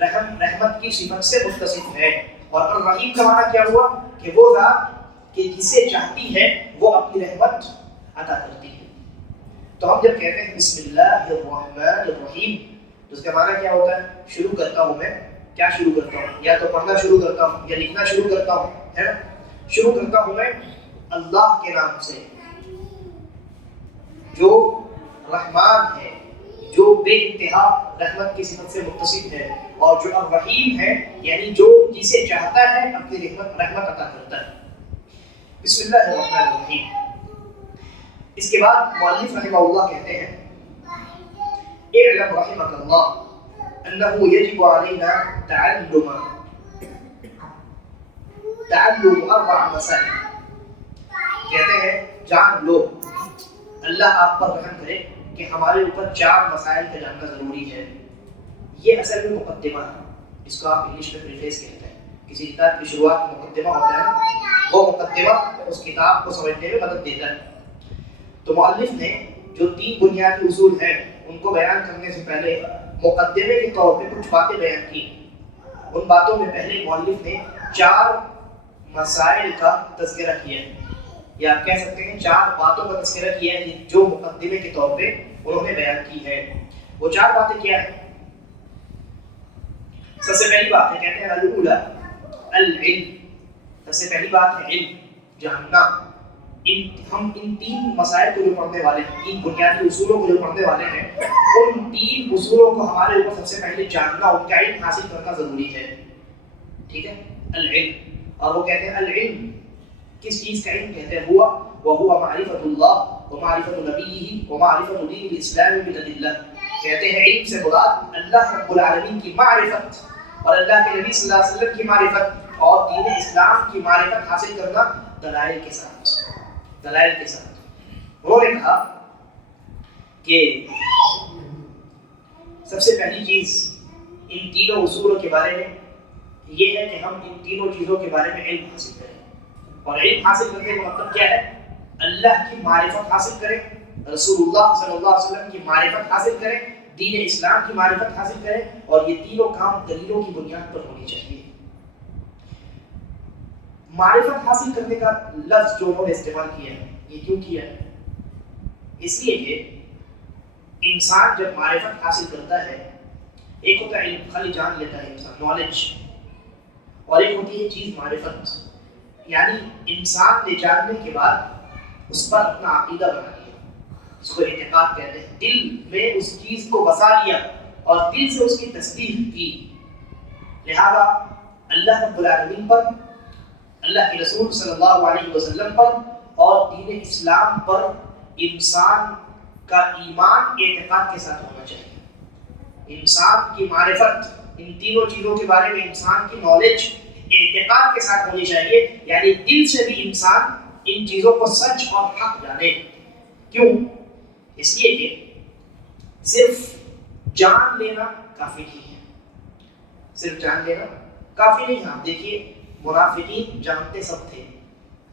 رحمت کی صفت سے متصف ہے. اور الرحیم کا معنی کیا ہوا کہ وہ ذات کہ جسے چاہتی ہے وہ اپنی رحمت عطا کرتی ہے. تو ہم جب کہتے ہیں بسم اللہ الرحمن الرحیم تو اس کا معنی کیا ہوتا ہے؟ شروع کرتا ہوں میں کیا شروع کرتا ہوں؟ یا تو پڑھنا شروع کرتا ہوں یا لکھنا شروع کرتا ہوں، ہے نا. شروع کرتا ہوں میں اللہ کے نام سے جو رحمان ہے، جو بے انتہا رحمت کی صفت سے متصف ہے، اور جو الرحیم ہے یعنی جو جسے چاہتا ہے اپنی رحمت عطا کرتا ہے. بسم اللہ الرحمن الرحیم. اس کے بعد مؤلف رحمہ اللہ کہتے ہیں اعلم رحمك اللہ انه يجب علينا تعلم اربع مسائل. کہتے ہیں جان لو، اللہ آپ پر رحم کرے کہ ہمارے اوپر 4 مسائل کا جاننا ضروری ہے. یہ اصل میں مقدمہ ہے، جس کو آپ انگلش میں پریفیس کہتے ہیں. کسی کتاب کی شروعات میں مقدمہ ہوتا ہے، وہ مقدمہ اس کتاب کو سمجھنے میں مدد دیتا ہے. تو مؤلف نے جو 3 بنیادی اصول ہیں ان کو بیان کرنے سے پہلے مقدمے کے طور پہ کچھ باتیں بیان کی. ان باتوں میں پہلے مؤلف نے 4 مسائل کا تذکرہ کیا ہے، یا آپ کہہ سکتے ہیں 4 باتوں کا تذکرہ کیا ہے جو مقدمے کے طور پہ انہوں نے بیان کی ہے. وہ 4 باتیں کیا ہیں؟ سب سے پہلی بات ہے کہتے ہیں الاولی العلم. سب سے پہلی بات ہے علم، جاننا. ہم ان 3 مسائل کو جو پڑھنے والے ہیں، 3 بنیادی اصولوں کو جو پڑھنے والے ہیں، ان 3 اصولوں کو ہمارے اوپر سب سے پہلے جاننا، ان کا علم حاصل کرنا ضروری ہے. ٹھیک ہے، العلم. اور وہ کہتے ہیں العلم کس چیز کا علم کہتے ہیں؟ ہوا وهو معرفت اللہ ومعرفت نبیہ ومعرفت دین الاسلام بالادلہ. کہتے ہیں علم سے مراد اللہ رب العالمین کی معرفت اور اللہ کے نبی صلی اللہ علیہ وسلم کی معرفت اور دین اسلام کی معرفت حاصل کرنا دلائل کے ساتھ. دلائل کے ساتھ. انہوں نے کہا کہ سب سے پہلی چیز ان تینوں اصولوں کے بارے میں یہ ہے کہ ہم ان تینوں چیزوں کے بارے میں علم حاصل کریں. اور علم حاصل کرنے کا مطلب کیا ہے؟ اللہ کی معرفت حاصل کریں، رسول اللہ صلی اللہ علیہ وسلم کی معرفت حاصل کریں، دین اسلام کی معرفت حاصل کریں. اور یہ تینوں کام دلیلوں کی بنیاد پر ہونی چاہیے. معرفت حاصل کرنے کا لفظ جو انہوں نے استعمال کیا ہے، یہ کیوں کیا ہے؟ اس لیے کہ انسان جب معرفت حاصل کرتا ہے، ایک ہوتا ہے علم، خالی جان لیتا ہے انسان، نالج، اور ایک ہوتی ہے چیز معرفت، یعنی انسان نے جاننے کے بعد اس پر اپنا عقیدہ بنا لیا، اس کو اعتقاد کہتے ہیں. دل میں اس چیز کو بسا لیا اور دل سے اس کی تصدیق کی. لہذا اللہ رب العالمین پر، اللہ کے رسول صلی اللہ علیہ وسلم پر اور دین اسلام پر انسان کا ایمان اعتقاد کے ساتھ ہونا چاہیے. انسان کی معرفت، ان تینوں چیزوں کے بارے میں انسان کی نالج اعتقاد کے ساتھ ہونی چاہیے، یعنی دل سے بھی انسان ان چیزوں کو سچ اور حق جانے. کیوں؟ اس لیے کہ صرف جان لینا کافی نہیں ہے. صرف جان لینا کافی نہیں ہے. آپ دیکھیے منافقین جانتے سب تھے،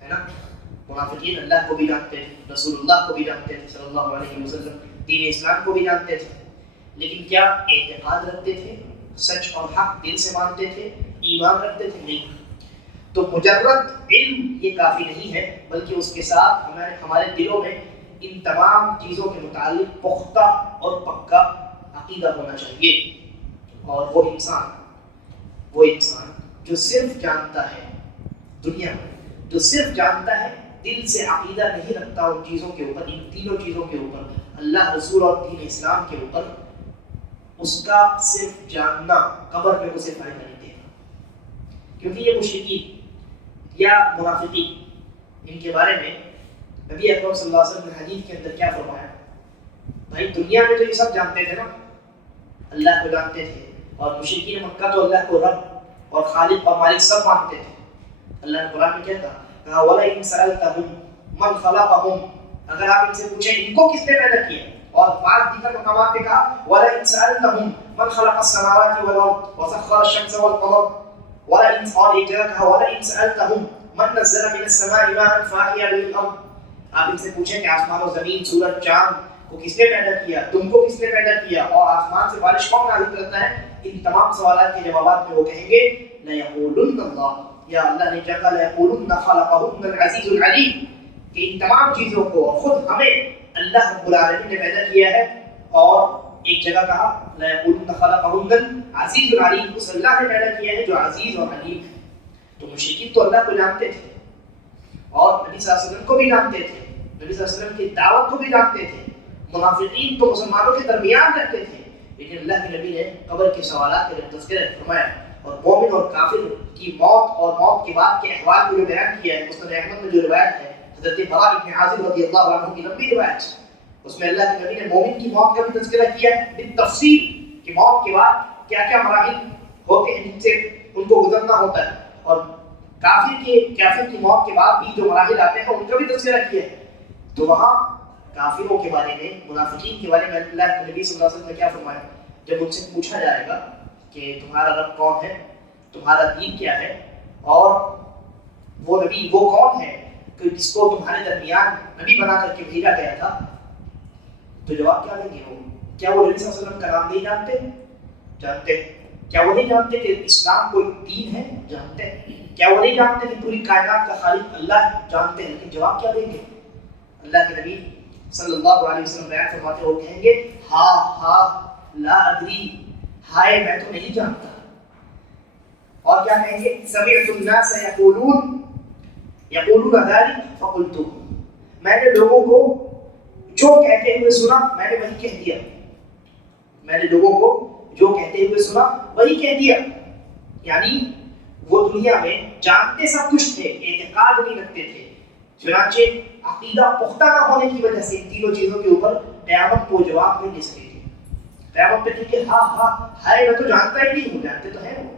ہے نا. منافقین اللہ کو بھی جانتے تھے، رسول اللہ کو بھی جانتے تھے صلی اللہ علیہ وسلم، دین اسلام کو بھی جانتے تھے، لیکن کیا اعتقاد رکھتے تھے؟ سچ اور حق دل سے مانتے تھے؟ ایمان رکھتے تھے؟ نہیں. تو مجرد علم یہ کافی نہیں ہے، بلکہ اس کے ساتھ ہمارے دلوں میں ان تمام چیزوں کے متعلق پختہ اور پکا عقیدہ ہونا چاہیے. اور وہ انسان جو صرف جانتا ہے، دنیا میں جو صرف جانتا ہے، دل سے عقیدہ نہیں رکھتا ان چیزوں کے اوپر، ان تینوں چیزوں کے اوپر، اللہ، رسول اور دین اسلام کے اوپر، اس کا صرف جاننا قبر میں اسے فائدہ نہیں دے گا. کیونکہ یہ مشرکین یا منافقین، ان کے بارے میں نبی اکرم صلی اللہ علیہ وسلم نے حدیث کے اندر کیا فرمایا؟ بھائی دنیا میں تو یہ سب جانتے تھے نا، اللہ کو جانتے تھے، اور مشرکین مکہ تو اللہ کو رب اور خالق اور مالک سب مانتے تھے. اللہ نے قرآن میں کیا کہا؟ وَلَئِن سَأَلْتَهُمْ مَنْ خَلَقَهُمْ. اگر آپ ان سے پوچھیں ان کو کس نے پیدا کیا، اور بعض دیگر مقامات پہ کہا وَلَئِن سَأَلْتَهُمْ مَنْ خَلَقَ السَّمَاوَاتِ وَالْأَرْضَ وَسَخَّرَ الشَّمْسَ وَالْقَمَرَ. وَلَئِن، اور ایک جگہ کہا وَلَئِن سَأَلْتَهُمْ مَنْ نَزَّلَ مِنَ السَّمَاءِ مَاءً فَأَحْيَا بِهِ الْأَرْضَ. آپ ان سے پوچھیں کہ آسمان و زمین، سورج، چاند کو کس نے پیدا کیا، تم کو کس نے پیدا کیا، اور آسمان سے بارش کون نازل کرتا ہے، ان تمام سوالات کے جوابات میں وہ کہیں گے لَيَقُولُنَّ اللَّهُ، یا اللہ نے کیا کہا؟ لَيَقُولُنَّ خَلَقَهُنَّ الْعَزِيزُ الْعَلِيمُ، کہ ان تمام چیزوں کو اور خود ہمیں اللہ رب العالمین نے پیدا کیا ہے. اور ایک جگہ کہا لَيَقُولُنَّ خَلَقَهُنَّ الْعَزِيزُ الْعَلِيمُ، اس اللہ نے پیدا کیا ہے جو عزیز اور علیم ہے. تو مشرکین تو اللہ کو جانتے تھے اور نبی صلی اللہ علیہ وسلم کو بھی جانتے تھے، نبی صلی اللہ علیہ وسلم کی دعوت کو بھی جانتے تھے. منافقین تو مسلمانوں کے درمیان رہتے تھے، لیکن اللہ کے نبی نے قبر کے سوالات کا تذکرہ فرمایا اور مومن اور کافر کی موت اور موت کے بعد کے احوال کو جو بیان کیا ہے. مسند احمد میں جو روایت ہے حضرت براء بن عازب رضی اللہ عنہ کی لمبی روایت، اس میں اللہ کے نبی نے مومن کی موت کا بھی تذکرہ کیا ہے بالتفصیل کہ موت کے بعد کیا کیا مراحل ہوتے ہیں جن سے ان کو گزرنا ہوتا ہے، اور کافر کی موت کے بعد بھی جو مراحل آتے ہیں ان کا بھی تذکرہ کیا ہے. تو وہاں کافروں کے بارے میں، منافقین کے بارے میں اللہ کے نبی صلی اللہ علیہ وسلم نے کیا فرمایا؟ جب ان سے پوچھا جائے گا کہ تمہارا رب کون ہے، تمہارا دین کیا ہے، اور وہ نبی وہ کون ہے کہ جس کو تمہارے درمیان نبی بنا کر کے بھیجا گیا تھا، تو جواب کیا دیں گے وہ؟ کیا وہ نبی صلی اللہ علیہ وسلم کا نام نہیں جانتے؟ جانتے. کیا وہ نہیں جانتے کہ اسلام کوئی دین ہے؟ جانتے. کیا وہ نہیں جانتے کہ پوری کائنات کا خالق اللہ ہے؟ جانتے ہیں. لیکن جواب کیا دیں گے؟ اللہ کے نبی صلی اللہ علیہ وسلم بیان فرماتے وہ کہیں گے ہا لا ادری، ہائے میں تو نہیں جانتا. اور کیا کہیں گے؟ سمعت الناس یقولون ذلك فقلت، میں نے لوگوں کو جو کہتے ہوئے سنا میں نے وہی کہہ دیا. میں نے لوگوں کو جو کہتے ہوئے سنا وہی کہہ دیا. یعنی وہ دنیا میں جانتے سب کچھ تھے، اعتقاد نہیں رکھتے تھے. چنانچہ عقیدہ پختہ نہ ہونے کی وجہ سے ان تینوں چیزوں کے اوپر قیامت کو جواب نہیں دے سکے تھے. قیامت پہ ٹھیک ہے ہائے میں تو جانتا ہی نہیں ہوں. جانتے تو ہے وہ،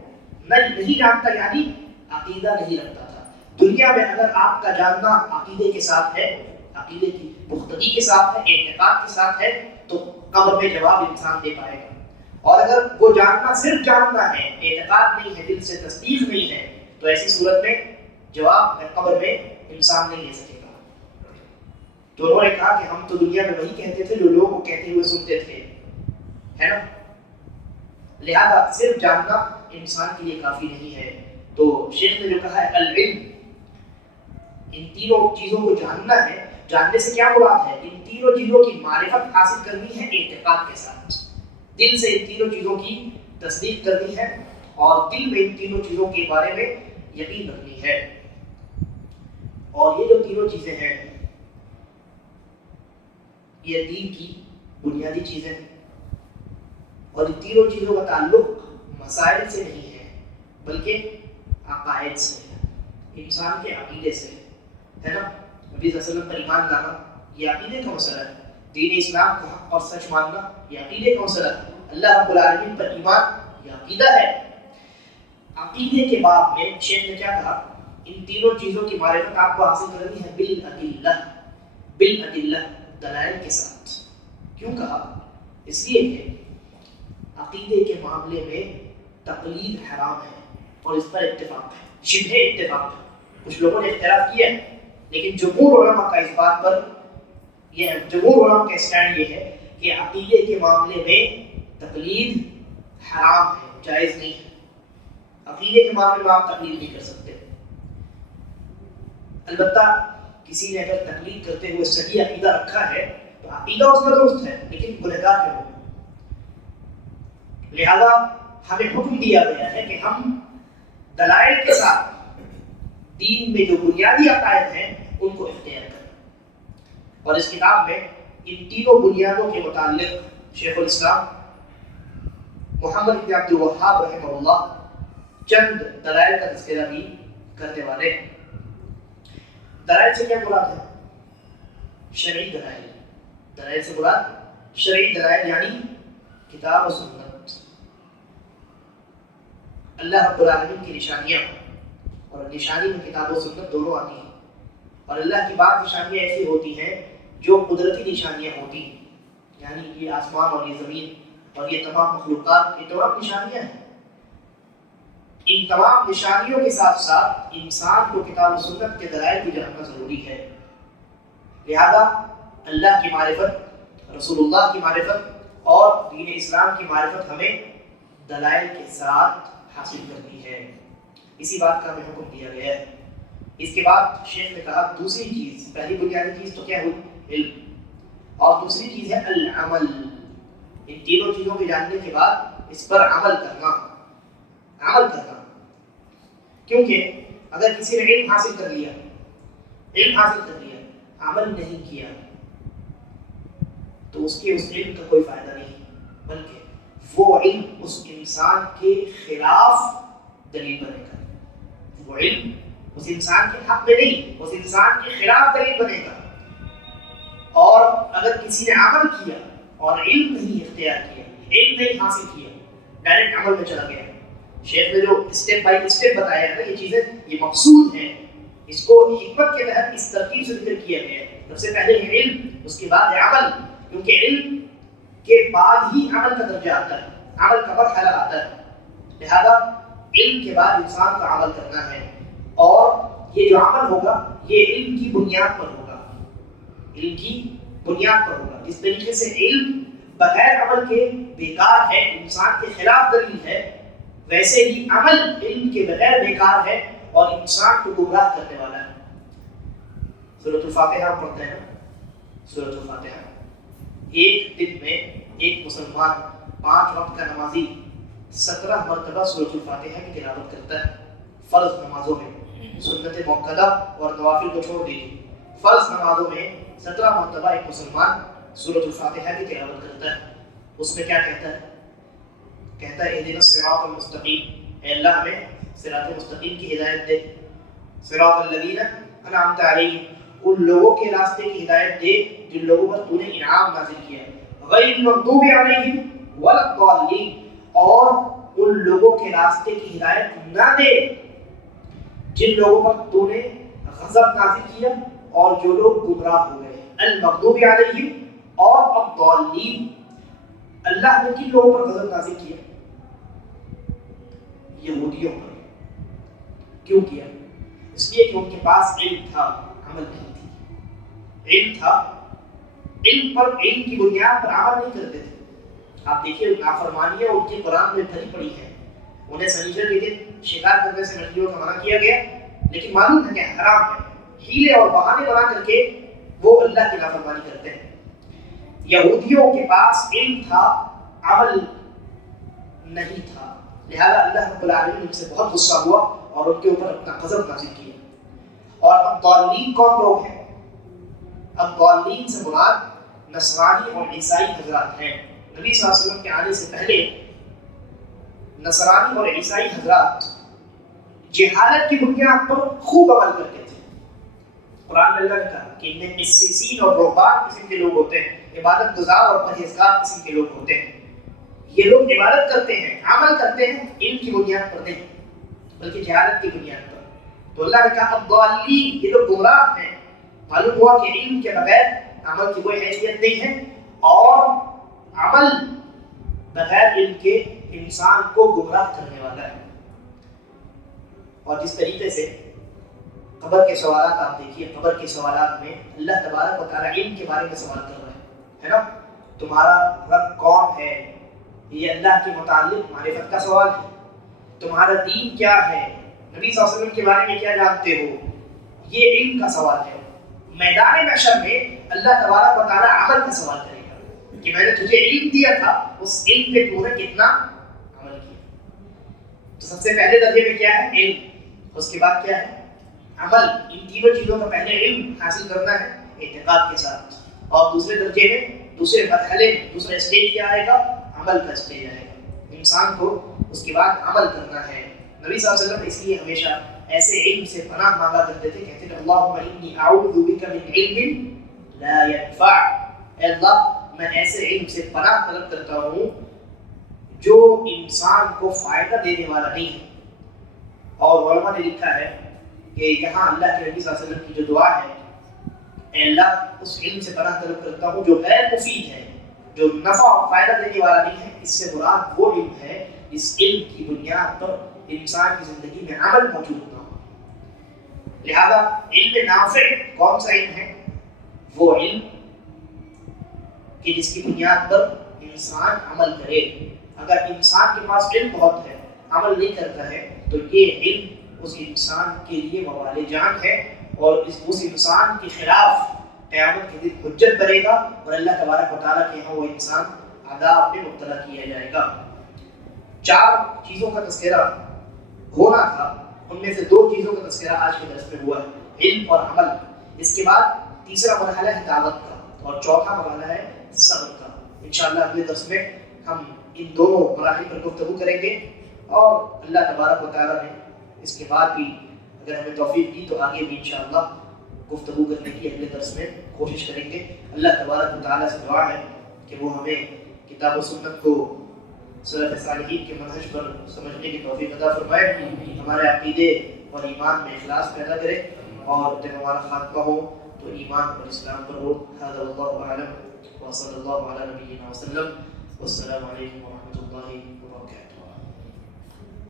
میں نہیں جانتا یعنی عقیدہ نہیں رکھتا تھا. دنیا میں اگر آپ کا جاننا عقیدے کے ساتھ ہے، عقیدے کی پختگی کے ساتھ ہے، اعتقاد کے ساتھ ہے، تو قبر میں جواب انسان دے پائے گا. اور اگر وہ جاننا صرف جاننا ہے، اعتقاد نہیں ہے، دل سے تصدیق نہیں ہے، تو ایسی صورت میں جواب قبر میں انسان نہیں دے سکے گا. تو انہوں نے کہا کہ ہم تو دنیا میں وہی کہتے تھے جو لوگوں کو کہتے ہوئے سنتے تھے، ہے نا. لہذا صرف جاننا انسان کے لیے کافی نہیں ہے. تو شیخ نے جو کہا ہے العلم، ان تینوں چیزوں کو جاننا ہے. جاننے سے کیا مراد ہے؟ ان تینوں چیزوں کی معرفت حاصل کرنی ہے اعتقاد کے ساتھ. دل سے ان تینوں چیزوں کی تصدیق کرنی ہے اور دل میں ان تینوں چیزوں کے بارے میں یقین رکھنی ہے. اور یہ جو تینوں چیزیں ہیں یہ دین کی بنیادی چیزیں ہیں. اور ان تینوں چیزوں کا تعلق مسائل سے نہیں ہے بلکہ عقائد سے ہے، انسان کے عقیدے سے ہے نا. نبی صلی اللہ علیہ وسلم پر ایمان لانا یہ عقیدے کا مسئلہ ہے. دین اسلام کو حق اور سچ ماننا یہ عقیدے کا مسئلہ ہے. اللہ رب العالمین پر ایمان یہ عقیدہ ہے. عقیدے کے باب میں شیخ نے کیا کہا؟ ان تینوں چیزوں کی معرفت آپ کو حاصل کرنی ہے بالادلہ، دلائل کے ساتھ. کیوں کہا؟ اس لیے کہ عقیدے کے معاملے میں تقلید حرام ہے اور اس پر اتفاق ہے، شبہ اتفاق ہے. کچھ لوگوں نے اختلاف کیا ہے لیکن جمہور علماء کا اس بات پر جمہور علماء کا اسٹینڈ یہ ہے کہ عقیدے کے معاملے میں تقلید حرام ہے، جائز نہیں ہے. عقیدے کے معاملے میں آپ تقلید نہیں کر سکتے. البتہ کسی نے اگر تقلید کرتے ہوئے صحیح عقیدہ رکھا ہے تو عقیدہ اس کا درست ہے لیکن گنہگار ہے وہ. لہذا ہمیں حکم دیا گیا ہے کہ ہم دلائل کے ساتھ دین میں جو بنیادی عقائد ہیں ان کو اختیار کریں. اور اس کتاب میں ان تینوں بنیادوں کے متعلق شیخ الاسلام محمد بن عبد الوہاب رحمہ اللہ چند دلائل کا تذکرہ بھی کرنے والے ہیں. دلائل سے کیا مراد ہے؟ شرعی دلائل. دلائل سے مراد شرعی دلائل یعنی کتاب و سنت، اللہ رب العالمین کی نشانیاں. اور نشانی میں کتاب و سنت دونوں آتی ہیں. اور اللہ کی بعض نشانیاں ایسی ہوتی ہیں جو قدرتی نشانیاں ہوتی ہیں، یعنی یہ آسمان اور یہ زمین اور یہ تمام مخلوقات، یہ تمام نشانیاں ہیں. ان تمام نشانیوں کے ساتھ ساتھ انسان کو کتاب و سنت کے دلائل بھی جاننا ضروری ہے. لہذا اللہ کی معرفت، رسول اللہ کی معرفت اور دین اسلام کی معرفت ہمیں دلائل کے ساتھ حاصل کرنی ہے. اسی بات کا ہمیں حکم دیا گیا ہے۔ اس کے بعد شیخ نے کہا دوسری چیز، پہلی بنیادی چیز تو کیا ہوئی؟ علم، اور دوسری چیز ہے العمل۔ ان تینوں چیزوں کو جاننے کے بعد اس پر عمل کرنا، عمل کرنا۔ کیونکہ اگر کسی نے علم حاصل کر لیا، علم حاصل کر لیا، عمل نہیں کیا تو اس کے اس علم کا کوئی فائدہ نہیں، بلکہ وہ علم اس انسان کے خلاف دلیل بنے گا۔ وہ علم اس انسان کے حق میں نہیں، اس انسان کے خلاف دلیل بنے گا۔ اور اگر کسی نے عمل کیا اور علم نہیں اختیار کیا، علم نہیں حاصل کیا، ڈائریکٹ عمل میں چلا گیا، شیخ نے جو اسٹیپ بائی اسٹیپ بتایا ہے نا، یہ چیزیں یہ مقصود ہیں، اس کو حکمت کے تحت اس ترتیب سے ذکر کیا گیا ہے۔ سب سے پہلے ہے علم، اس کے بعد ہے عمل، کیونکہ علم کے بعد ہی عمل کا درجہ آتا ہے، عمل کا مرحلہ آتا ہے۔ لہذا علم کے بعد انسان کا عمل کرنا ہے، اور یہ جو عمل ہوگا یہ علم کی بنیاد پر ہوگا، علم کی بنیاد پر ہوگا۔ جس طریقے سے علم بغیر عمل کے بیکار ہے، انسان کے خلاف دلیل ہے، ویسے ہی عمل علم کے بغیر بیکار ہے اور انسان کو گمراہ کرنے والا ہے۔ سورۃ الفاتحہ پڑھتے ہیں، سورۃ الفاتحہ ایک دن میں ایک مسلمان 5 وقت کا نمازی 17 مرتبہ سورۃ الفاتحہ کی تلاوت کرتا ہے، فرض نمازوں میں، سنت مؤکدہ اور نوافل کو چھوڑ دیجیے، فرض نمازوں میں 17 مرتبہ ایک مسلمان سورۃ الفاتحہ کی تلاوت کرتا ہے۔ اس میں کیا کہتا ہے؟ کہتا ہے اہدنا الصراط المستقیم، اے اللہ ہمیں صراط مستقیم کی ہدایت دے، صراط الذین انعمت علیہم، ان لوگوں کے راستے کی ہدایت دے جن لوگوں پر تو نے انعام نازل کیا، غیر المغضوب علیہم ولا الضالین، اور ان لوگوں کے راستے کی ہدایت نہ دے جن لوگوں پر تو نے غضب نازل کیا اور جو لوگ گمراہ ہو گئے، المغضوب علیہم اور الضالین۔ اللہ نے کن لوگوں پر غضب نازل کیا؟ یہودیوں پر۔ کیوں کیا؟ اس لیے کہ ان کے پاس علم تھا، عمل نہیں تھی۔ علم تھا، علم پر، علم کی بنیاد پر عمل نہیں کرتے تھے۔ آپ دیکھیے نافرمانیاں ان کے قرآن میں بھری پڑی ہیں، انہیں سنیچر کے دن شکار کرنے سے مچھلیوں کا منع کیا گیا، لیکن معلوم ہے کہ حرام ہے، ہیلے اور بہانے بنا کر کے وہ اللہ کی نافرمانی کرتے ہیں۔ یہودیوں کے پاس علم تھا، عمل نہیں تھا، لہذا اللہ رب العالمین ان سے بہت غصہ ہوا اور ان کے اوپر اپنا غضب نازل کیا۔ اور الضالین کون لوگ ہیں؟ الضالین سے مراد نصرانی اور عیسائی حضرات ہیں۔ نبی صلی اللہ علیہ وسلم کے آنے سے پہلے نصرانی اور عیسائی حضرات جہالت کی بنیاد پر خوب عمل کرتے تھے۔ قرآن میں اللہ نے کہا کہ ان میں قسیسین اور رہبان قسم کے لوگ ہوتے ہیں، عبادت گزار اور پرہیزگار قسم کے لوگ ہوتے ہیں۔ یہ لوگ عبادت کرتے ہیں، عمل کرتے ہیں، علم کی بنیاد پر نہیں بلکہ جہالت کی بنیاد پر۔ تو اللہ نے کہا الضالین، یہ لوگ گمراہ ہیں۔ معلوم ہوا کہ علم کے بغیر عمل کی کوئی حیثیت نہیں ہے، اور عمل بغیر علم کے انسان کو گمراہ کرنے والا ہے۔ اور جس طریقے سے قبر کے سوالات آپ دیکھیے، قبر کے سوالات میں اللہ تبارک و تعالیٰ علم کے بارے میں سوال کر رہا ہے نا، تمہارا رب کون ہے، یہ اللہ کے متعلق معرفت کا سوال ہے۔ تمہارا دین کیا ہے، نبی صلی اللہ علیہ وسلم کے بارے میں کیا جانتے ہو، یہ علم کا سوال ہے۔ میدان محشر میں اللہ تبارک و تعالیٰ عمل کا سوال کرے گا کہ میں نے تجھے علم دیا تھا، اس علم پہ تو نے کتنا عمل کیا۔ تو سب سے پہلے درجے میں کیا ہے؟ علم، اس کے بعد کیا ہے؟ عمل۔ ان تینوں چیزوں کا پہلے علم حاصل کرنا ہے اعتقاد کے ساتھ، اور دوسرے درجے میں، دوسرے مرحلے میں، دوسرا اسٹیج کیا آئے گا؟ عمل کا اسٹیج آئے گا۔ انسان کو اس کے بعد عمل کرنا ہے۔ نبی صلی اللہ علیہ وسلم اس لیے ہمیشہ ایسے علم سے پناہ مانگا کرتے تھے، کہتے تھے اللہم انی اعوذ بک من علم لا ينفع، اے اللہ میں ایسے علم سے پناہ طلب کرتا ہوں جو انسان کو فائدہ دینے والا نہیں ہے۔ اور علماء نے لکھا ہے کہ یہاں اللہ کے نبی صلی اللہ علیہ وسلم کی جو دعا ہے، اے اللہ اس علم سے پناہ طلب کرتا ہوں جو غیر مفید ہے، جو نفع اور فائدہ دینے والا نہیں ہے، اس سے مراد وہ علم ہے جس علم کی بنیاد پر انسان کی زندگی میں عمل موجود نہ ہو۔ لہذا علم نافع کون سا علم ہے؟ وہ علم کہ جس کی بنیاد پر انسان عمل کرے۔ اگر انسان کے پاس علم بہت ہے، عمل نہیں کرتا ہے، تو یہ علم اس انسان کے لیے موال جان ہے، اور اس انسان کے خلاف قیامت کے دن حجت کرے گا، اور اللہ تبارک و تعالیٰ کے یہاں وہ انسان عذاب میں مبتلا کیا جائے گا۔ 4 چیزوں کا تذکرہ ہونا تھا، ان میں سے 2 چیزوں کا تذکرہ آج کے درس میں ہوا ہے، علم اور عمل۔ اس کے بعد تیسرا مرحلہ ہے دعوت کا، اور چوتھا مرحلہ ہے صبر کا۔ انشاءاللہ اگلے درس میں ہم ان دونوں مراحل پر گفتگو کریں گے، اور اللہ تبارک و تعالیٰ نے اس کے بعد بھی اگر ہمیں توفیق دی تو آگے بھی انشاءاللہ گفتگو کرنے کی اگلے درس میں کوشش کریں گے۔ اللہ تبارک و تعالیٰ سے دعا ہے کہ وہ ہمیں کتاب و سنت کو سلف صالحین کے منہج پر سمجھنے کی توفیق عطا فرمائے، ہمارے عقیدے اور ایمان میں اخلاص پیدا کرے، اور جب ہمارا خاتمہ ہو تو ایمان اور اسلام پر ہو۔ ھذا واللہ اعلم وصلی اللہ علی نبینا وسلم، والسلام علیکم ورحمۃ اللہ وبرکاتہ۔